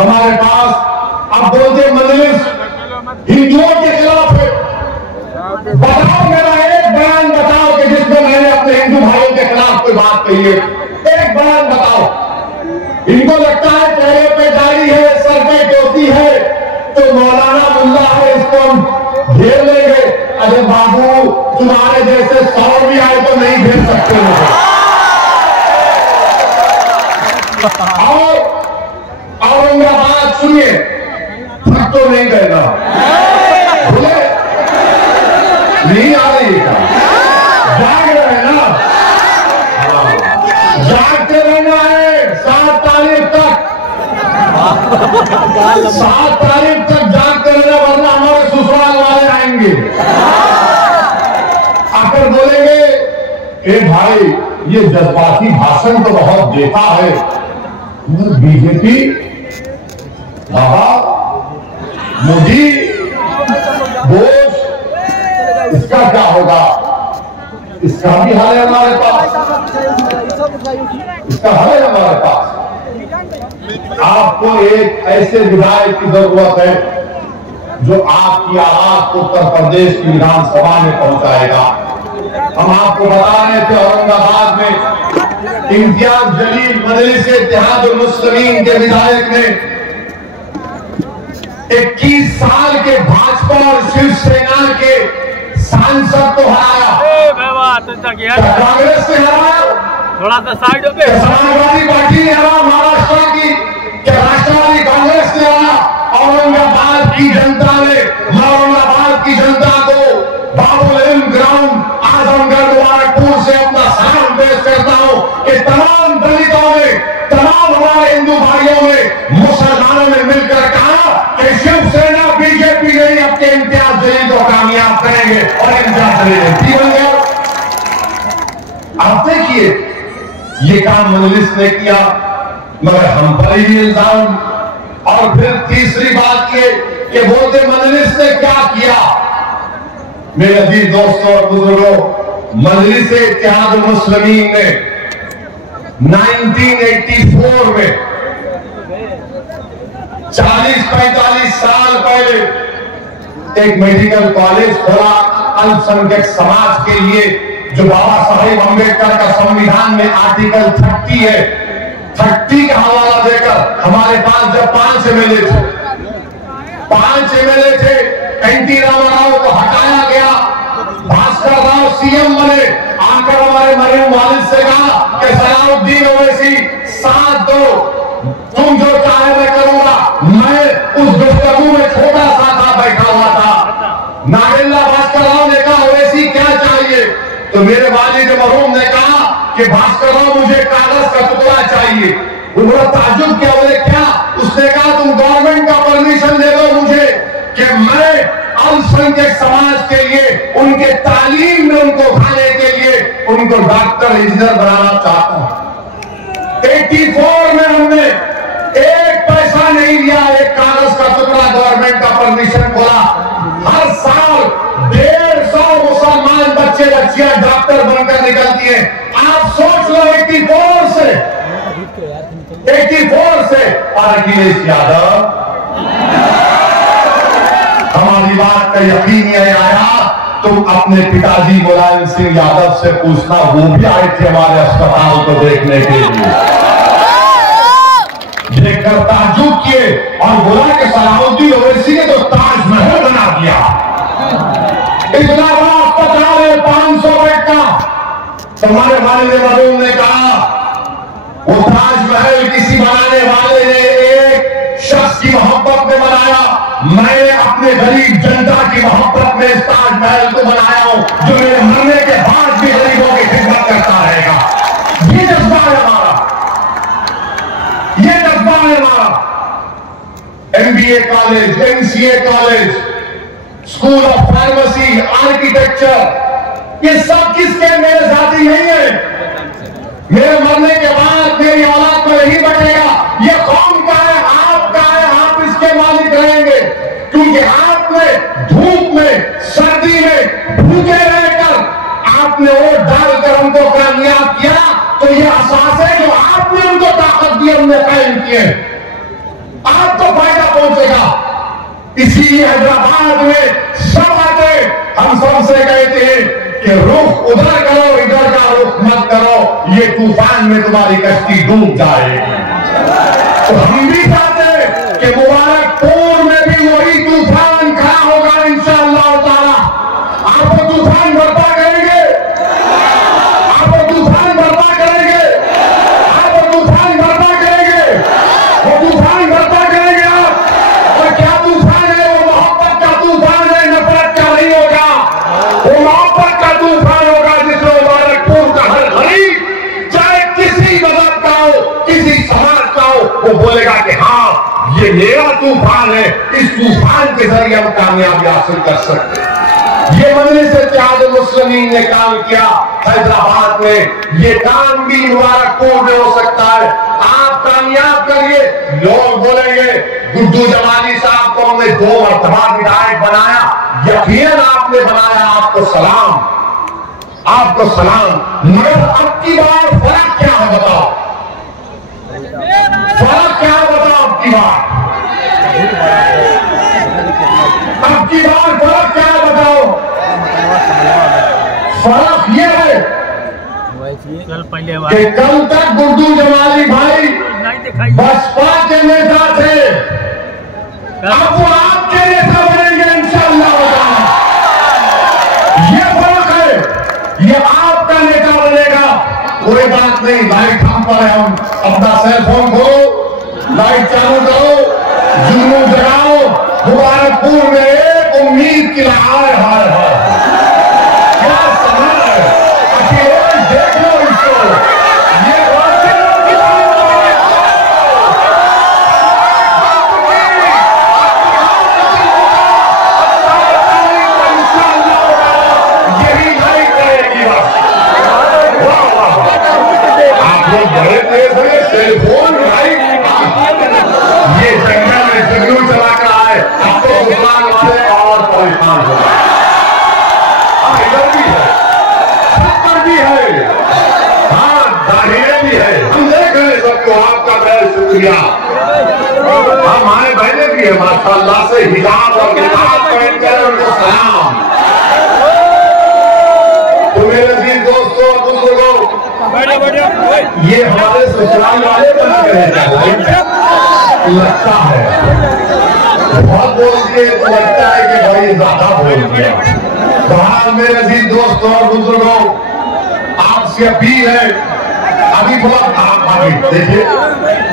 हमारे पास अब बोलते मजलिस हिंदुओं के खिलाफ है। बताओ, मेरा एक बयान बताओ कि जिसमें मैंने अपने हिंदू भाइयों के खिलाफ कोई बात कही है। एक बयान बताओ। इनको लगता है चेहरे पे दाढ़ी है, सर पे टोपी है तो मौलाना मुल्ला है, इसको हम घेर लेंगे। अरे बाबू, तुम्हारे जैसे 100 भी आए तो नहीं घेर सकते मुझे। और औरंगाबाद सुनिए, थक तो नहीं कहना, बोले नहीं आ रही है क्या? जाग रहे हैं ना? जागते रहना है 7 तारीख तक। 7 तारीख तक जागते रहना, वरना हमारे ससुराल वाले आएंगे आकर बोलेंगे ए भाई, ये जज्बाती भाषण तो बहुत देता है, बीजेपी बाबा मोदी बोस, इसका क्या होगा? इसका भी हाल है हमारे पास, इसका हाल है हमारे पास। आपको एक ऐसे विधायक की जरूरत है जो आपकी आवाज को उत्तर प्रदेश की विधानसभा में पहुंचाएगा। हम आपको बता रहे थे, औरंगाबाद में इम्तियाज जलील मजलिस इत्तेहादुल मुस्लिमीन के विधायक ने 21 साल के भाजपा और शिवसेना के सांसद को हराया। कांग्रेस ने हराया, थोड़ा सा साइड हो गए। समाजवादी पार्टी ने हराया महाराष्ट्र की, क्या राष्ट्रवादी कांग्रेस ने हराया? औरंगाबाद की जनता ने, औरंगाबाद की जनता को बाबुल इल्म ग्राउंड आजमगढ़ मुबारकपुर से अपना सलाम पेश करता हूं कि तमाम दलितों ने, तमाम हमारे हिंदू भाइयों ने, मुसलमानों ने मिलकर कहा कि शिवसेना बीजेपी नहीं अपने इम्तियाज जलील को कामयाब करेंगे और इम्तियाज जलील एमपी बन गया। आप देखिए, ये काम मजलिस ने किया, मगर हम पर ही इल्जाम। और फिर तीसरी बात ये कि बोलते मजलिस ने क्या किया। मेरे अजीज दोस्तों और बुजुर्गों, मजलिस इत्तेहादुल मुस्लिमीन ने 1984 में 40-45 साल पहले एक मेडिकल कॉलेज खोला अल्पसंख्यक समाज के लिए, जो बाबा साहेब अम्बेडकर का संविधान में आर्टिकल 30 है। 30 का हवाला देकर हमारे पास जब 5 एमएलए थे, 5 एमएलए थे, एनटी रामाराव को हटाया गया, भास्कर राव सीएम बने। आकर हमारे मरीम वालिद से कहा कि सलाउद्दीन ओवैसी साथ दो, तुम जो चाहे मैं करूंगा। मैं उस गुफ्तगू में छोटा सा था, बैठा हुआ था। नागेंद्र भास्कर राव ने कहा ओवैसी क्या चाहिए? तो मेरे वालिद मरहूम ने कहा कि भास्कर राव मुझे कागज का टुकड़ा चाहिए। वो बड़ा ताज्जुब किया, बोले क्या? उसने कहा तुम गवर्नमेंट का परमिशन दे दो मुझे कि मैं अल्पसंख्यक समाज के लिए, उनके तालीम में उनको उठाने के लिए उनको डॉक्टर इंजीनियर बनाना चाहता हूं। 84 में हमने एक पैसा नहीं लिया, एक कागज का टुकड़ा गवर्नमेंट का परमिशन खोला। हर साल 150 मुसलमान बच्चे बच्चियां डॉक्टर बनकर निकलती हैं। आप सोच लो 84 से। और अखिलेश यादव, हमारी बात का यकीन नहीं आया। तुम अपने पिताजी मुलायम सिंह यादव से पूछना, वो भी आए थे हमारे अस्पताल को देखने के लिए, देखकर ताज्जुब किए और बोला कि सलाउद्दीन ओवैसी ने तो ताजमहल बना दिया। इतना बड़ा अस्पताल है 500 बेड का। तुम्हारे वालिद मरहूम ने कहा वो ताजमहल किसी बनाने वाले ने एक शख्स की मोहब्बत में बनाया, मैंने अपने गरीब जनता की मोहब्बत में इस ताजमहल को बनाया हूं, जो मेरे मरने के बाद भी गरीबों की खिदमत करता रहेगा। ये जज्बा है हमारा, ये जज्बा है हमारा। MBA college, MCA college, school of pharmacy, architecture, ये सब किसके? मेरे साथी नहीं है। मेरे मरने के बाद मेरी औलाद में नहीं बचेगा। ये कौन का है? आपका है। आप इसके मालिक रहेंगे, क्योंकि आपने धूप में, सर्दी में भूखे रहकर आपने वोट डालकर हमको कामयाब किया। तो ये अहसास है जो आपने उनको ताकत दी, हमने कायम किए, आपको फायदा पहुंचेगा। इसीलिए हैदराबाद में सब आते हम सबसे कहते हैं कि रुख उधर करो, इधर का रुख मत करो, ये तूफान में तुम्हारी कश्ती डूब जाएगी। तो हम भी चाहते हैं कि मुबारकपुर में भी वही तूफान खड़ा होगा इंशाअल्लाह ताला। आप वो तूफान बर्पा करेंगे, आप वो तूफान बर्पा करेंगे, आप वो तूफान बर्पा करेंगे, वो तूफान बर्पा करेंगे आप। और क्या तूफान है? वो मोहब्बत का तूफान है, नफरत का नहीं होगा। वो मोहब्बत का तूफान होगा जिसमें मुबारकपुर का हर गरीब, चाहे किसी मजहब का हो, किसी समाज का हो, वो बोलेगा कि हाँ ये मेरा तूफान है, इस तूफान के जरिए हम कामयाबी हासिल कर सकते हैं। ये मजलिस इत्तेहादुल मुस्लिमीन ने काम किया हैदराबाद में, ये काम भी मुबारकपुर में हो सकता है। आप कामयाब करिए। लोग बोलेंगे गुड्डू जमाली साहब को हमने 2 मरतबा विधायक बनाया, यकीनन आपने बनाया, आपको सलाम, आपको सलाम। मगर अब की बार फर्क क्या है बताओ? फर्क क्या है बताओ? अब की बार, अब की बार फर्क क्या है बताओ? फर्क ये है कि कल तक गुड्डू जमाली भाई बसपा के नेता थे, अब वो आपके नेता बनेंगे इंशाअल्लाह। ये फर्क है, ये आपका नेता बनेगा। कोई बात नहीं, लाइट हम पर है, हम अपना सेल फोन खोलो, लाइट चालू करो, जुनून जगाओ। मुबारकपुर में एक उम्मीद की लहर है। क्या समय है? अकेले देख लो इसको। ये यही लाइट करेगी बस। आप लोग बड़े तेज हैं, सेलफोन लाइट, ये जंगल में जंगल चला कर आए, आपको गुस्सा वाले और परेशान हो रहे। इधर भी है, छप्पर भी है, हाँ दाढ़िये भी है, हम देख रहे हैं सबको। आपका बहुत शुक्रिया। हम आए बहने भी है माशाअल्लाह से, हिजाब और निकाब पहनकर उनको सलाम। तो मेरे अजीज दोस्तों और बुजुर्गों, ये हमारे ससुराल वाले बना रहे लगता है, बहुत बोल दिए तो लगता है कि भाई ज्यादा बोल दिया। बहरहाल मेरे अजीज दोस्तों और बुजुर्गों, आपसे अपील है, अभी बहुत आप आगे देखिए,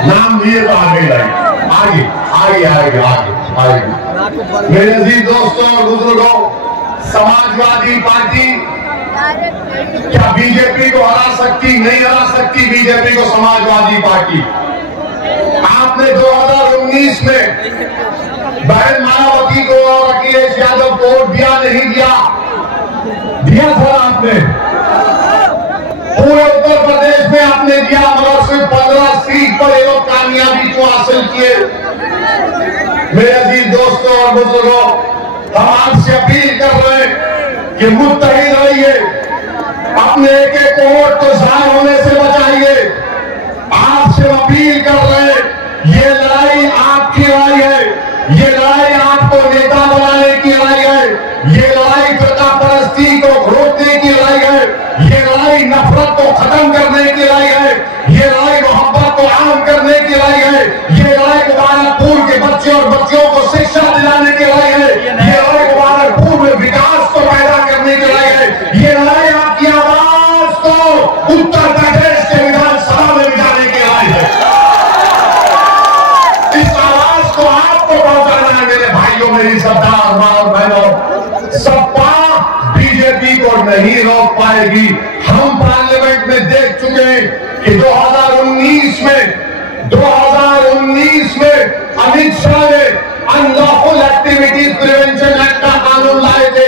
नाम दिए तो आगे लाइए, आगे आगे आगे आगे आगे। मेरे अजीज दोस्तों और बुजुर्गों, समाजवादी पार्टी क्या बीजेपी को हरा सकती? नहीं हरा सकती बीजेपी को समाजवादी पार्टी। आपने 2019 में बहन मायावती को और अखिलेश यादव को वोट दिया नहीं दिया? दिया था आपने। पूरे उत्तर प्रदेश में आपने दिया, मगर सिर्फ 15 सीट पर ये लोग कामयाबी को हासिल किए। मेरे अजीज दोस्तों और बुजुर्गों, हम आपसे अपील कर रहे हैं कि मुत्तहिद रहिए, अपने एक एक वोट को जाया होने से बचाइए। आपसे अपील कर रहे हैं, ये लड़ाई आपकी लड़ाई है, ये लड़ाई आपको नेता बनाने की लड़ाई है, ये लड़ाई फिरका परस्ती को रोकने की लड़ाई है, ये लड़ाई नफरत को खत्म करने की लड़ाई है, ये लड़ाई मोहब्बत को आम करने की लड़ाई है, ये लड़ाई मुबारकपुर के बच्चे और बच्चियों को शिक्षा दिलाने की लड़ाई है, ये लड़ाई मुबारकपुर में विकास को पैदा करने की लड़ाई है, ये लड़ाई आपकी आवाज को उत्तर प्रदेश के विधानसभा में मिटाने की लड़ाई है। इस आवाज को आपको पहुंचाना है मेरे भाइयों, मेरी सरदार मां और बहनों। सपा बीजेपी को नहीं रोक पाएगी। हम पार्लियामेंट में देख चुके हैं कि 2019 में अमित शाह ने अनलॉफुल एक्टिविटीज प्रिवेंशन एक्ट का कानून लाए थे।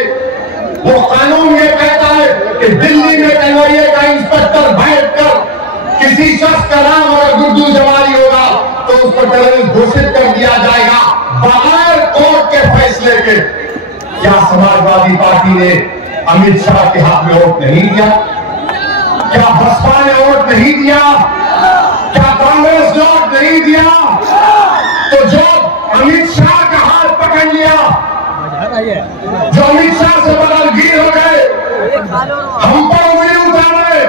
वो कानून ये कहता है कि दिल्ली में कन्हैया का इंस्पेक्टर बैठकर किसी शख्स का नाम अगर गुड्डू जवारी होगा तो उसको टेररिस्ट घोषित कर दिया जाएगा बगैर कोर्ट के फैसले के। क्या समाजवादी पार्टी ने अमित शाह के हाथ में वोट नहीं दिया? क्या बसपा ने वोट नहीं दिया? क्या कांग्रेस ने वोट नहीं दिया? तो जो अमित शाह का हाथ पकड़ लिया, जो अमित शाह से बदलगीर हो गए, हम पर उंगली उठाए,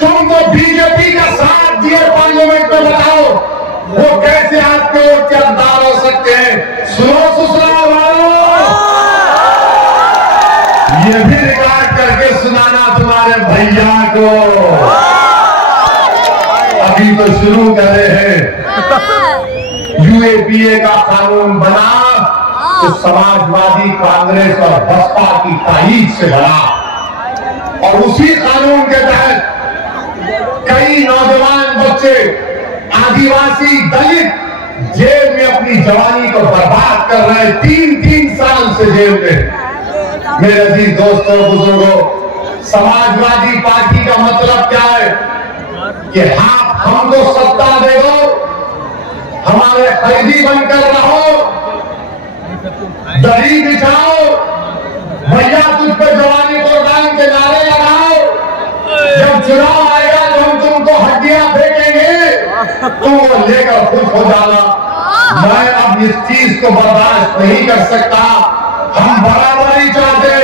तुम तो बीजेपी का साथ दिए पार्लियामेंट में, बताओ वो कैसे आपके वोट के हकदार हो सकते हैं? सुनो ससुराल वालों, ये भी रिकॉर्ड करके सुनाना तुम्हारे भैया को। अभी तो शुरू करे हैं। यूएपीए का कानून बना तो समाजवादी, कांग्रेस और बसपा की ताईद से बना, और उसी कानून के तहत कई नौजवान बच्चे, आदिवासी, दलित जेल में अपनी जवानी को बर्बाद कर रहे हैं। 3-3 साल से जेल में। मेरे अजीज दोस्तों, बुजुर्गों, समाजवादी पार्टी का मतलब क्या है कि हमको सत्ता दे दो, हमारे कैदी बनकर रहो, दही बिछाओ, भैया तुझ पर जवानी कुर्बान के नारे लगाओ, जब चुनाव आएगा तो हम तुमको हड्डियां फेंकेंगे, तुम वो लेकर खुश हो जाना। मैं अब इस चीज को बर्दाश्त नहीं कर सकता। हम बराबरी चाहते,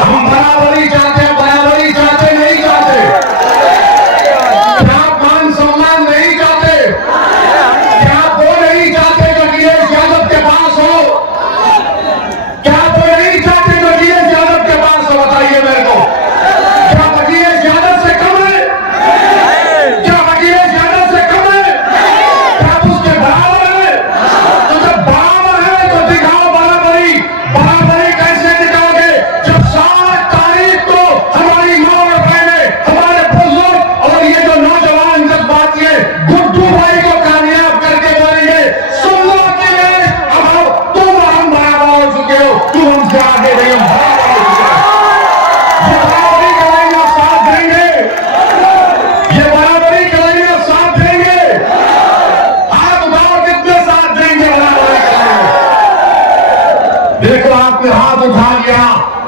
हम बराबरी चाहते, बराबरी चाहते नहीं चाहते? क्या मान सम्मान नहीं चाहते? क्या वो नहीं चाहते जो अखिलेश यादव के पास हो? क्या वो नहीं चाहते जो अखिलेश यादव के पास हो? बताइए मेरे को, क्या अखिलेश यादव से कम है? क्या अखिलेश यादव से कम है? क्या उसके बराबर है? तो जब बराबर है तो दिखाओ बराबरी। बराबरी कैसे दिखाओगे जब 7 तारीख को हमारी मां और बहनें, हमारे बुजुर्ग और ये जो नौजवान जज्बाती है गुड्डू भाई को कामयाब करके बोलेंगे, सुन लो अखिलेश, अब तुम और हम बराबर हो चुके हो, तुम हमसे आगे नहीं, हम बराबर हो चुके हैं। ये बराबरी करेंगे, साथ देंगे, ये बराबरी करेंगे, साथ देंगे। हाथ उठाओ, कितने साथ देंगे बराबरी करेंगे? देखो, आपने हाथ उठा लिया,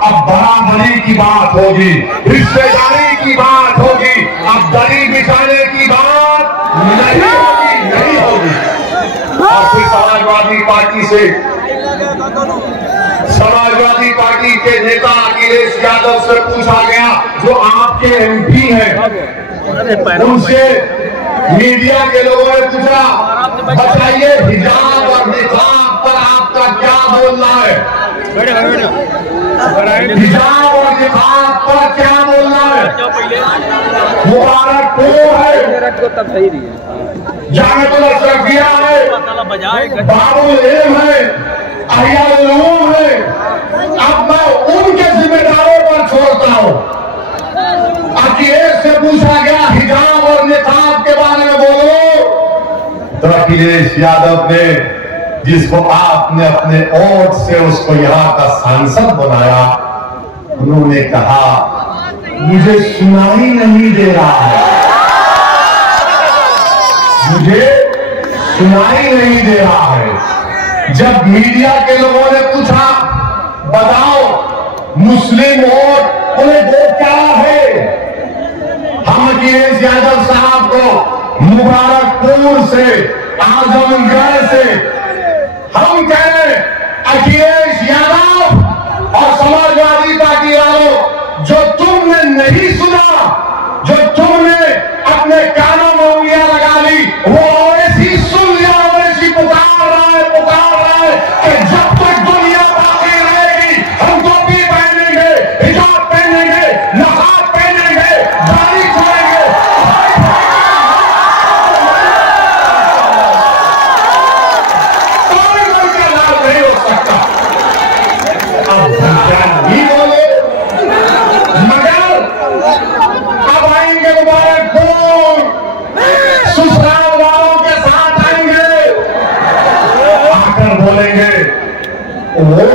अब बराबरी की बात होगी, हिस्सेदारी की बात होगी, अब दरी बिछाने की बात नहीं होगी, नहीं होगी। और फिर समाजवादी पार्टी से, समाजवादी पार्टी के नेता अखिलेश यादव से पूछा गया, जो आपके एमपी हैं, उनसे मीडिया के लोगों ने पूछा, बताइए हिजाब और निकाब पर आपका क्या बोलना है? हिजाब और निकाब पर क्या बोलना है? मुबारक है, जामिअतुल अशरफिया है, बाबुल इल्म है, अहियाउल उलूम है। अब मैं उनके जिम्मेदारों पर छोड़ता हूं। अखिलेश से पूछा गया हिजाब और निकाब के बारे में बोलो, तो अखिलेश यादव ने, जिसको आपने अपने वोट से उसको यहां का सांसद बनाया, उन्होंने कहा मुझे सुनाई नहीं दे रहा है, मुझे सुनाई नहीं दे रहा है। जब मीडिया के लोगों ने पूछा, बताओ मुस्लिम वोट, उन्हें वो क्या है? हम अखिलेश यादव साहब को मुबारकपुर से, आजमगढ़ से हम कह रहे हैं, अखिलेश यादव और समाजवादी पार्टी वालों, जो तुमने नहीं सुना, जो तुमने अपने कानों में उंगलियां लगा ली, वो ऐसी सुन लिया, ऐसी पुकार रहा है कि जब तक दुनिया बाकी रहेगी हम टोपी पहनेंगे, हिजाब पहनेंगे, नकाब पहनेंगे, दाढ़ी छोड़ेंगे। कोई उनका लाभ नहीं हो सकता। अब क्या नहीं बोल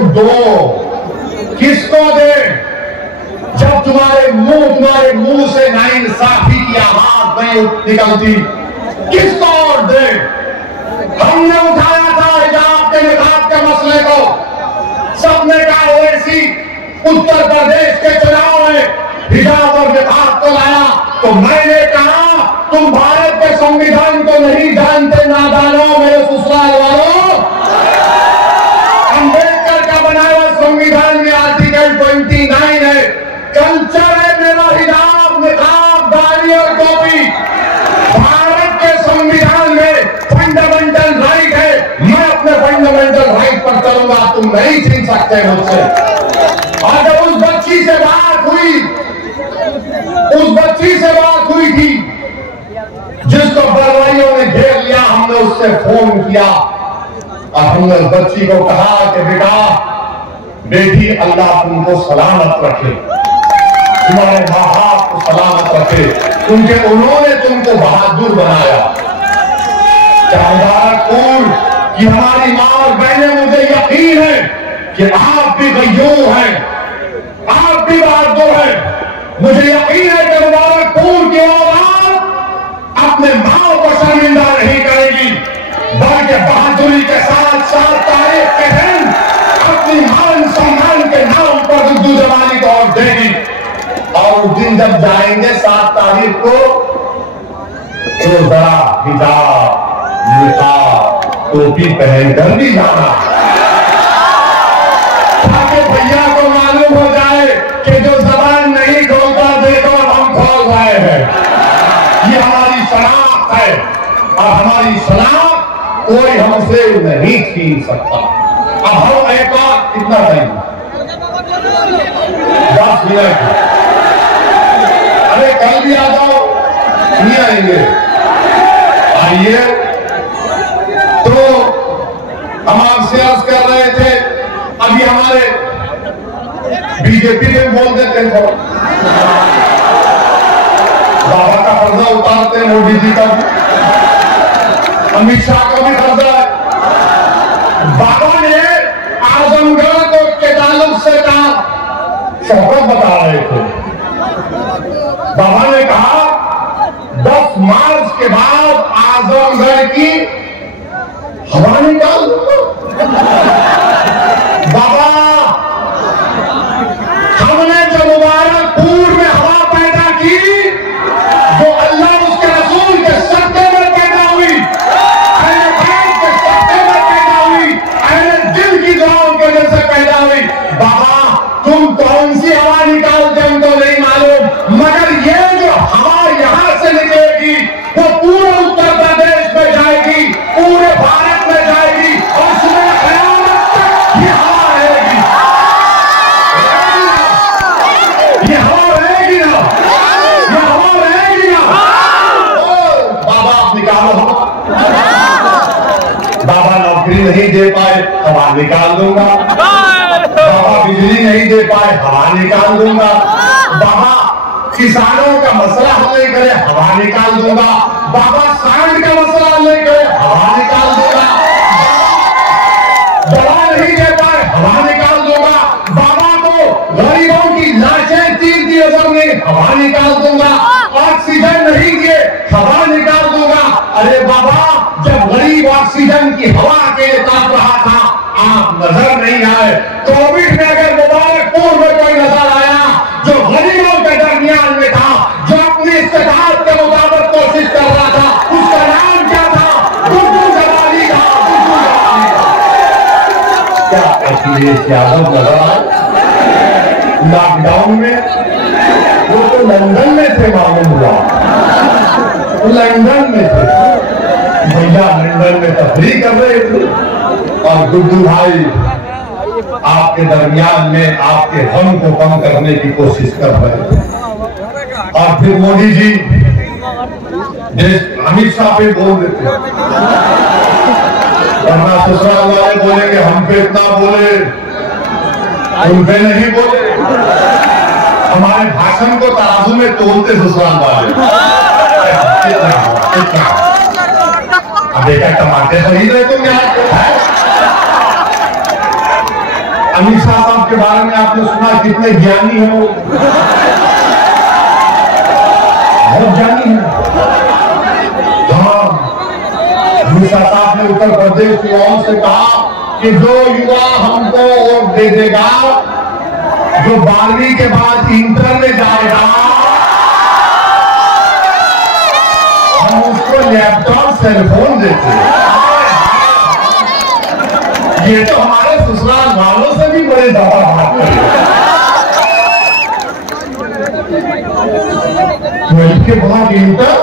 दो। किसको दे? जब तुम्हारे मुंह से नाइंसाफी की आवाज नहीं निकलती, किसको और दे? हमने उठाया था हिजाब के निकाब के मसले को, सबने कहा ओवैसी उत्तर प्रदेश के चुनाव में हिजाब और निकाब को लाया, तो मैंने कहा तुम भारत के संविधान को नहीं जानते नादानों, मेरे ससुराल वालों। अंबेडकर का बनाया संविधान में आर्टिकल 29 है, कल्चर है मेरा हिजाब निकाब दाढ़ी और टोपी। भारत के संविधान में फंडामेंटल राइट है, मैं अपने फंडामेंटल राइट पर चलूंगा, तुम नहीं छीन सकते मुझसे। और जब उस बच्ची से बात हुई थी जिसको बरवाइयों ने घेर लिया, हमने उससे फोन किया और हमने उस बच्ची को कहा कि बेटी अल्लाह तुमको सलामत रखे, तुम्हारे माँ बाप को सलामत रखे, क्योंकि उन्होंने तुमको बहादुर बनाया। मुबारकपुर की हमारी माँ और बहनें, मुझे यकीन है कि आप भी गय्यूर हैं, आप भी बहादुर हैं। मुझे यकीन है कि मुबारकपुर की औलाद अपने माँ को शर्मिंदा नहीं करेगी, बल्कि बहादुरी के साथ 7 तारीख के दिन अपनी मान सम्मान के नाम पर उर्दू जवानी को और देगी। और उस दिन जब जाएंगे 7 तारीख को, तो जरा हिजाब निकाब टोपी पहनकर भी जाना, ताकि भैया को मालूम हो जाए कि जो जबान नहीं खोलता देखो हम खोल रहे हैं। ये हमारी शनाख्त है और हमारी शनाख्त कोई हमसे नहीं छीन सकता। अब हम एक बात, कितना टाइम? 10 मिनट। अरे कल भी आ जाओ, नहीं आएंगे? आइए। तो हम आपसे अर्ज कर रहे थे, अभी हमारे बीजेपी में बोल देते हैं, बाबा का कर्जा उतारते हैं, मोदी जी का, अमित शाह का भी कर्जा है। बाबा ने आजमगढ़ को के ताल्लुक से कहा, शौकत बता रहे थे, बाबा ने कहा 10 मार्च के बाद आजमगढ़ की हवा निकाल दूंगा। बाबा, हमने जो मुबारकपुर में हवा पैदा की, जो अल्लाह उसके रसूल के सत्ते में पैदा हुई, अहले बैत के सत्ते में पैदा हुई, अहले दिल की दुआओं के वजह से पैदा हुई। बाबा, तुम कौन सी हवा निकालते हमको नहीं मालूम, मगर ये जो हवा यहां से निकलेगी वो पूरे उत्तर प्रदेश में जाएगी, पूरे भारत में जाएगी और सुबह क़यामत तक ये हवा रहेगी। ये हवा रहेगी ना? ये हवा रहेगी ना? बाबा आप निकालो हवा। बाबा नौकरी नहीं दे पाए, हवा निकाल दूंगा। बाबा बिजली नहीं दे पाए, हवा निकाल दूंगा। बाबा किसानों का मसला हल नहीं करे, हवा निकाल दूंगा। बाबा सांड का मसला हल नहीं करे, हवा निकाल दूंगा। दवा नहीं दे पाए, हवा निकाल दूंगा। बाबा को गरीबों की लाशें तीर दी नजर में, हवा निकाल दूंगा। ऑक्सीजन नहीं दिए, हवा निकाल दूंगा। अरे बाबा, जब गरीब ऑक्सीजन की हवा के लिए तड़प रहा था, आप नजर नहीं आए। कोविड में अगर मुबारकपुर में कोई नजर आया जो गरीबों के दरमियान में था, जो अपनी इस्तेदाद के मुताबिक कोशिश कर रहा था, उसका नाम क्या था? गुड्डू जवानी था। गुड्डू जवानी था। क्या अखिलेश यादव नजर आए लॉकडाउन में? वो तो लंदन में थे, मालूम हुआ तो लंदन में थे। भैया लंदन में तफरीह कर रहे थे और गुड्डू भाई आपके दरमियान में आपके गम को कम करने की कोशिश कर रहे थे। और फिर मोदी जी अमित शाह पे बोल देते, वरना ससुराल वाले बोलेंगे हम पे इतना बोले, उन पे नहीं बोले। हमारे भाषण को तराजू में तोलते ससुराल वाले। अब बेटा टमाटर खरीद रहे तुम यहाँ? अमित शाह साहब के बारे में आपने सुना कितने ज्ञानी हैं वो, बहुत ज्ञानी है। हाँ, अमित शाह साहब ने उत्तर प्रदेश के युवाओं से कहा कि जो युवा हमको वोट दे देगा, जो 12वीं के बाद इंटर में जाएगा, हम उसको लैपटॉप सेलफोन देते हैं। ये तो हमारे ससुराल वालों से भी बड़े ज्यादा बात करें। 12 के बाद इंटर,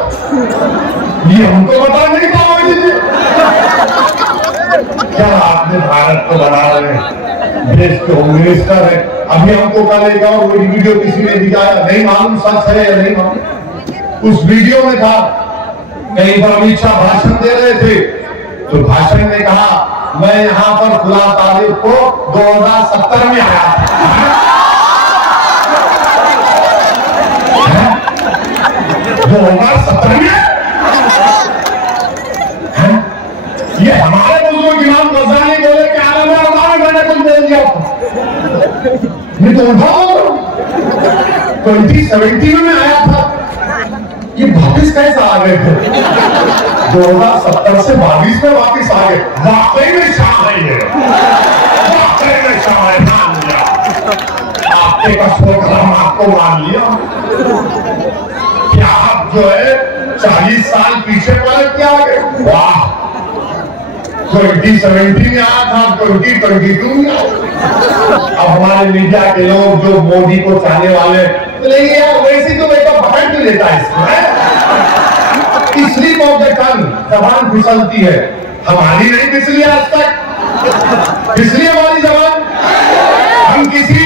ये हमको बता नहीं था। क्या आपने भारत को बना रहे देश के होम मिनिस्टर है। अभी हमको कल एक और वीडियो किसी ने दिखाया, नहीं मालूम सच है या नहीं मालूम। उस वीडियो में था कहीं पर अमित शाह भाषण दे रहे थे, तो भाषण में कहा मैं यहां पर 16 तारीख को 2070 में आया था। 2070 में ये हमारे बुजुर्ग इमाम गज़ाली बोले कि आलम मैंने कुछ बोल दिया, नहीं तो उठाओ 2070 में आया था। ये वापिस कैसे आ गए थे? 2070 से 22 में वापिस आ गए। वाकई में शाह है ये, वाकई में शाह है। मान लिया आपके कसम हम आपको मान लिया। क्या आप जो है 40 साल पीछे पलट के आ गए? वाह, 2070 में आया था, 2022 में आया। अब हमारे मीडिया के लोग जो मोदी को चाहने वाले बोलेंगे यार वैसे तो बेटा पकड़ भी लेता है इसमें, स्लिप ऑफ द टंग, जबान फिसलती है। हमारी नहीं फिसली आज तक, फिसली हमारी जबान। हम किसी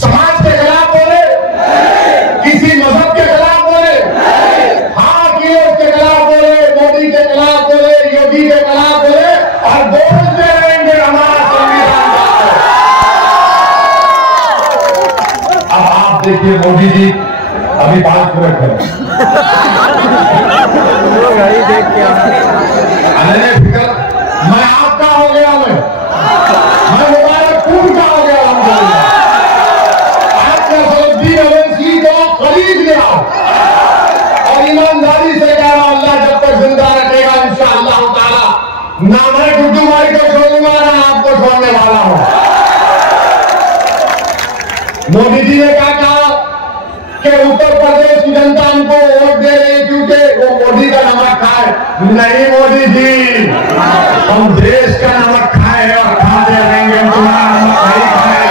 समाज के खिलाफ बोले, किसी मजहब के खिलाफ बोले, हाँ किलों के खिलाफ बोले, मोदी के खिलाफ बोले, योगी के खिलाफ बोले, और बोलते रहेंगे हमारा संविधान। अब आप देखिए मोदी जी अभी 5 मिनट है, फिक्र मैं आपका हो गया, मैं मुबारकपुर का हो गया। आपने सऊदी अवेसी को खरीद लिया और ईमानदारी से कह रहा अल्लाह जब तक जिंदा रखेगा इंशाअल्लाह ताला ना मैं गुड्डू भाई को छोड़ूंगा ना आपको छोड़ने वाला हूं। मोदी जी ने क्या कहा कि उत्तर प्रदेश की जनता हमको वोट दे रही क्योंकि वो मोदी का नमक खाए। नहीं मोदी जी, हम देश का नमक खाए और खाते रहेंगे, तुम्हारा नमक नहीं खाए।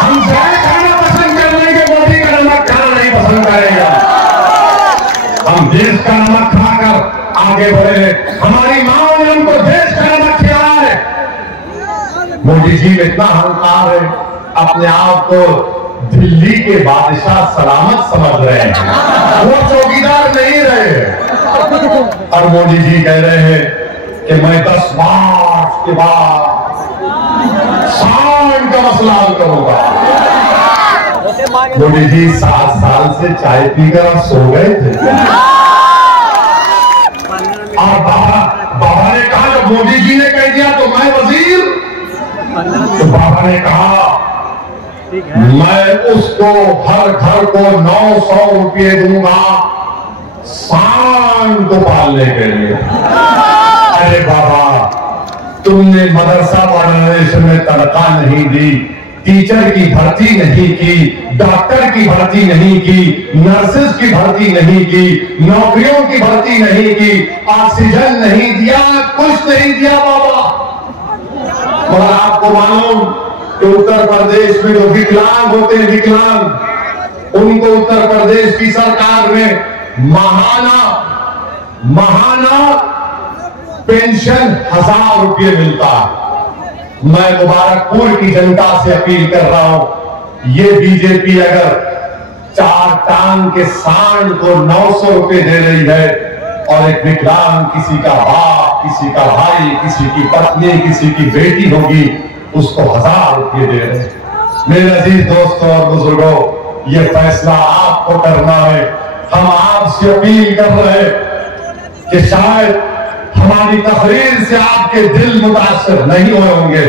हम चाय खाना पसंद कर लेंगे, मोदी का नमक खाना नहीं पसंद करेगा। हम देश का नमक खाकर आगे बढ़े। हमारी माओ ने हमको देश का नमक खिलाया है। मोदी जी में इतना अहंकार है, अपने आप को दिल्ली के बादशाह सलामत समझ रहे हैं, वो चौकीदार नहीं रहे। और मोदी जी कह रहे हैं कि मैं 10 मार्च के बाद शान का मसला हल करूंगा। मोदी जी 7 साल से चाय पीकर सो गए थे। और बाबा ने कहा जब मोदी जी ने कह दिया तो मैं वजीर, तो बाबा ने कहा मैं उसको हर घर को 900 रुपये दूंगा शान को पालने के लिए। अरे बाबा, तुमने मदरसा मॉडर्नाइजेशन में तनख्वाह नहीं दी, टीचर की भर्ती नहीं की, डॉक्टर की भर्ती नहीं की, नर्सेस की भर्ती नहीं की, नौकरियों की भर्ती नहीं की, ऑक्सीजन नहीं दिया, कुछ नहीं दिया बाबा। और आपको मालूम कि उत्तर प्रदेश में जो विकलांग होते हैं, विकलांग, उनको उत्तर प्रदेश की सरकार में महाना पेंशन 1000 रुपये मिलता। मैं मुबारकपुर की जनता से अपील कर रहा हूं, ये बीजेपी अगर 4 टांग के सांड को 900 रुपये दे रही है और एक विकलांग किसी का बाप, किसी का भाई, किसी की पत्नी, किसी की बेटी होगी, उसको 1000 रुपये दे रहे हैं। मेरे अजीज दोस्तों और बुजुर्गों, ये फैसला आपको करना है। हम आपसे अपील कर रहे हैं कि शायद हमारी तकरीर से आपके दिल मुतासिर नहीं हुए होंगे,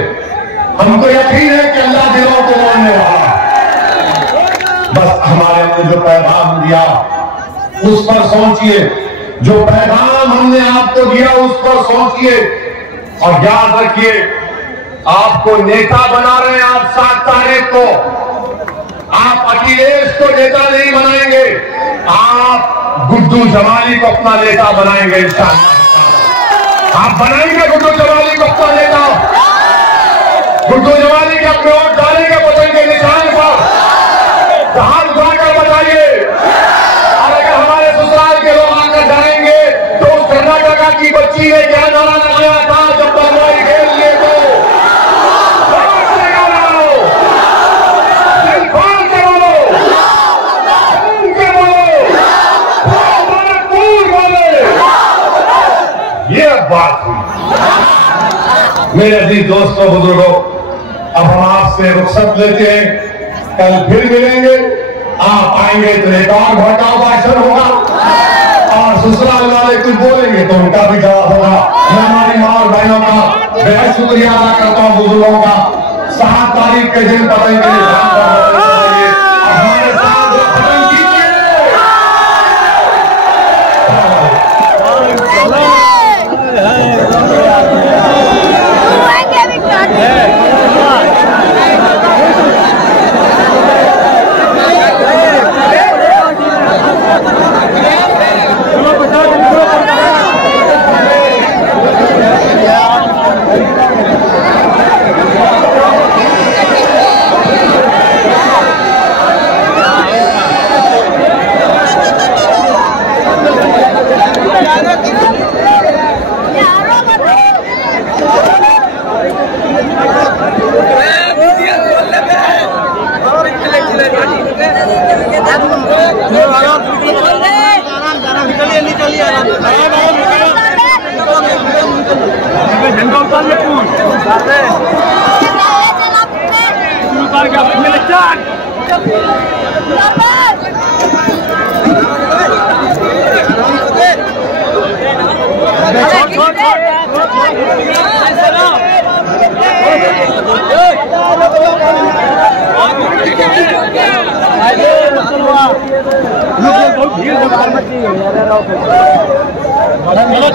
हमको यकीन है कि अल्लाह दिलों को मोड़ने वाला। बस हमारे हमने जो पैगाम दिया उस पर सोचिए, जो पैगाम हमने आपको दिया उस पर सोचिए और याद रखिए, आपको नेता बना रहे हैं आप 7 तारीख को। आप अखिलेश को नेता नहीं बनाएंगे, आप गुड्डू जमाली को अपना नेता बनाएंगे इंशाअल्लाह। आप बनाएंगे गुड्डू जमाली को अपना नेता। गुड्डू जमाली के अपने वोट डालेंगे बटन के निशान पर, हाथ उठाकर बताइए। और अगर हमारे ससुराल के लोग आकर जाएंगे तो उस कर्नाटका की बच्ची ने क्या नारा लगाया था जब बलवाई खेल लिए तो ये बात हुई। मेरे अजीज दोस्तों बुजुर्गों, अब हम आपसे रुखसत लेते हैं, कल फिर मिलेंगे। आप आएंगे तो एक और भड़काऊ भाषण होगा और ससुराल वाले कुछ बोलेंगे तो उनका भी जवाब होगा। मैं हमारी माँ और बहनों का बेहद शुक्रिया अदा करता हूँ, बुजुर्गों का। 7 तारीख के दिन पतंग के निशान पर हमारे साथ पतंग कीजिए। चलो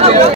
चलो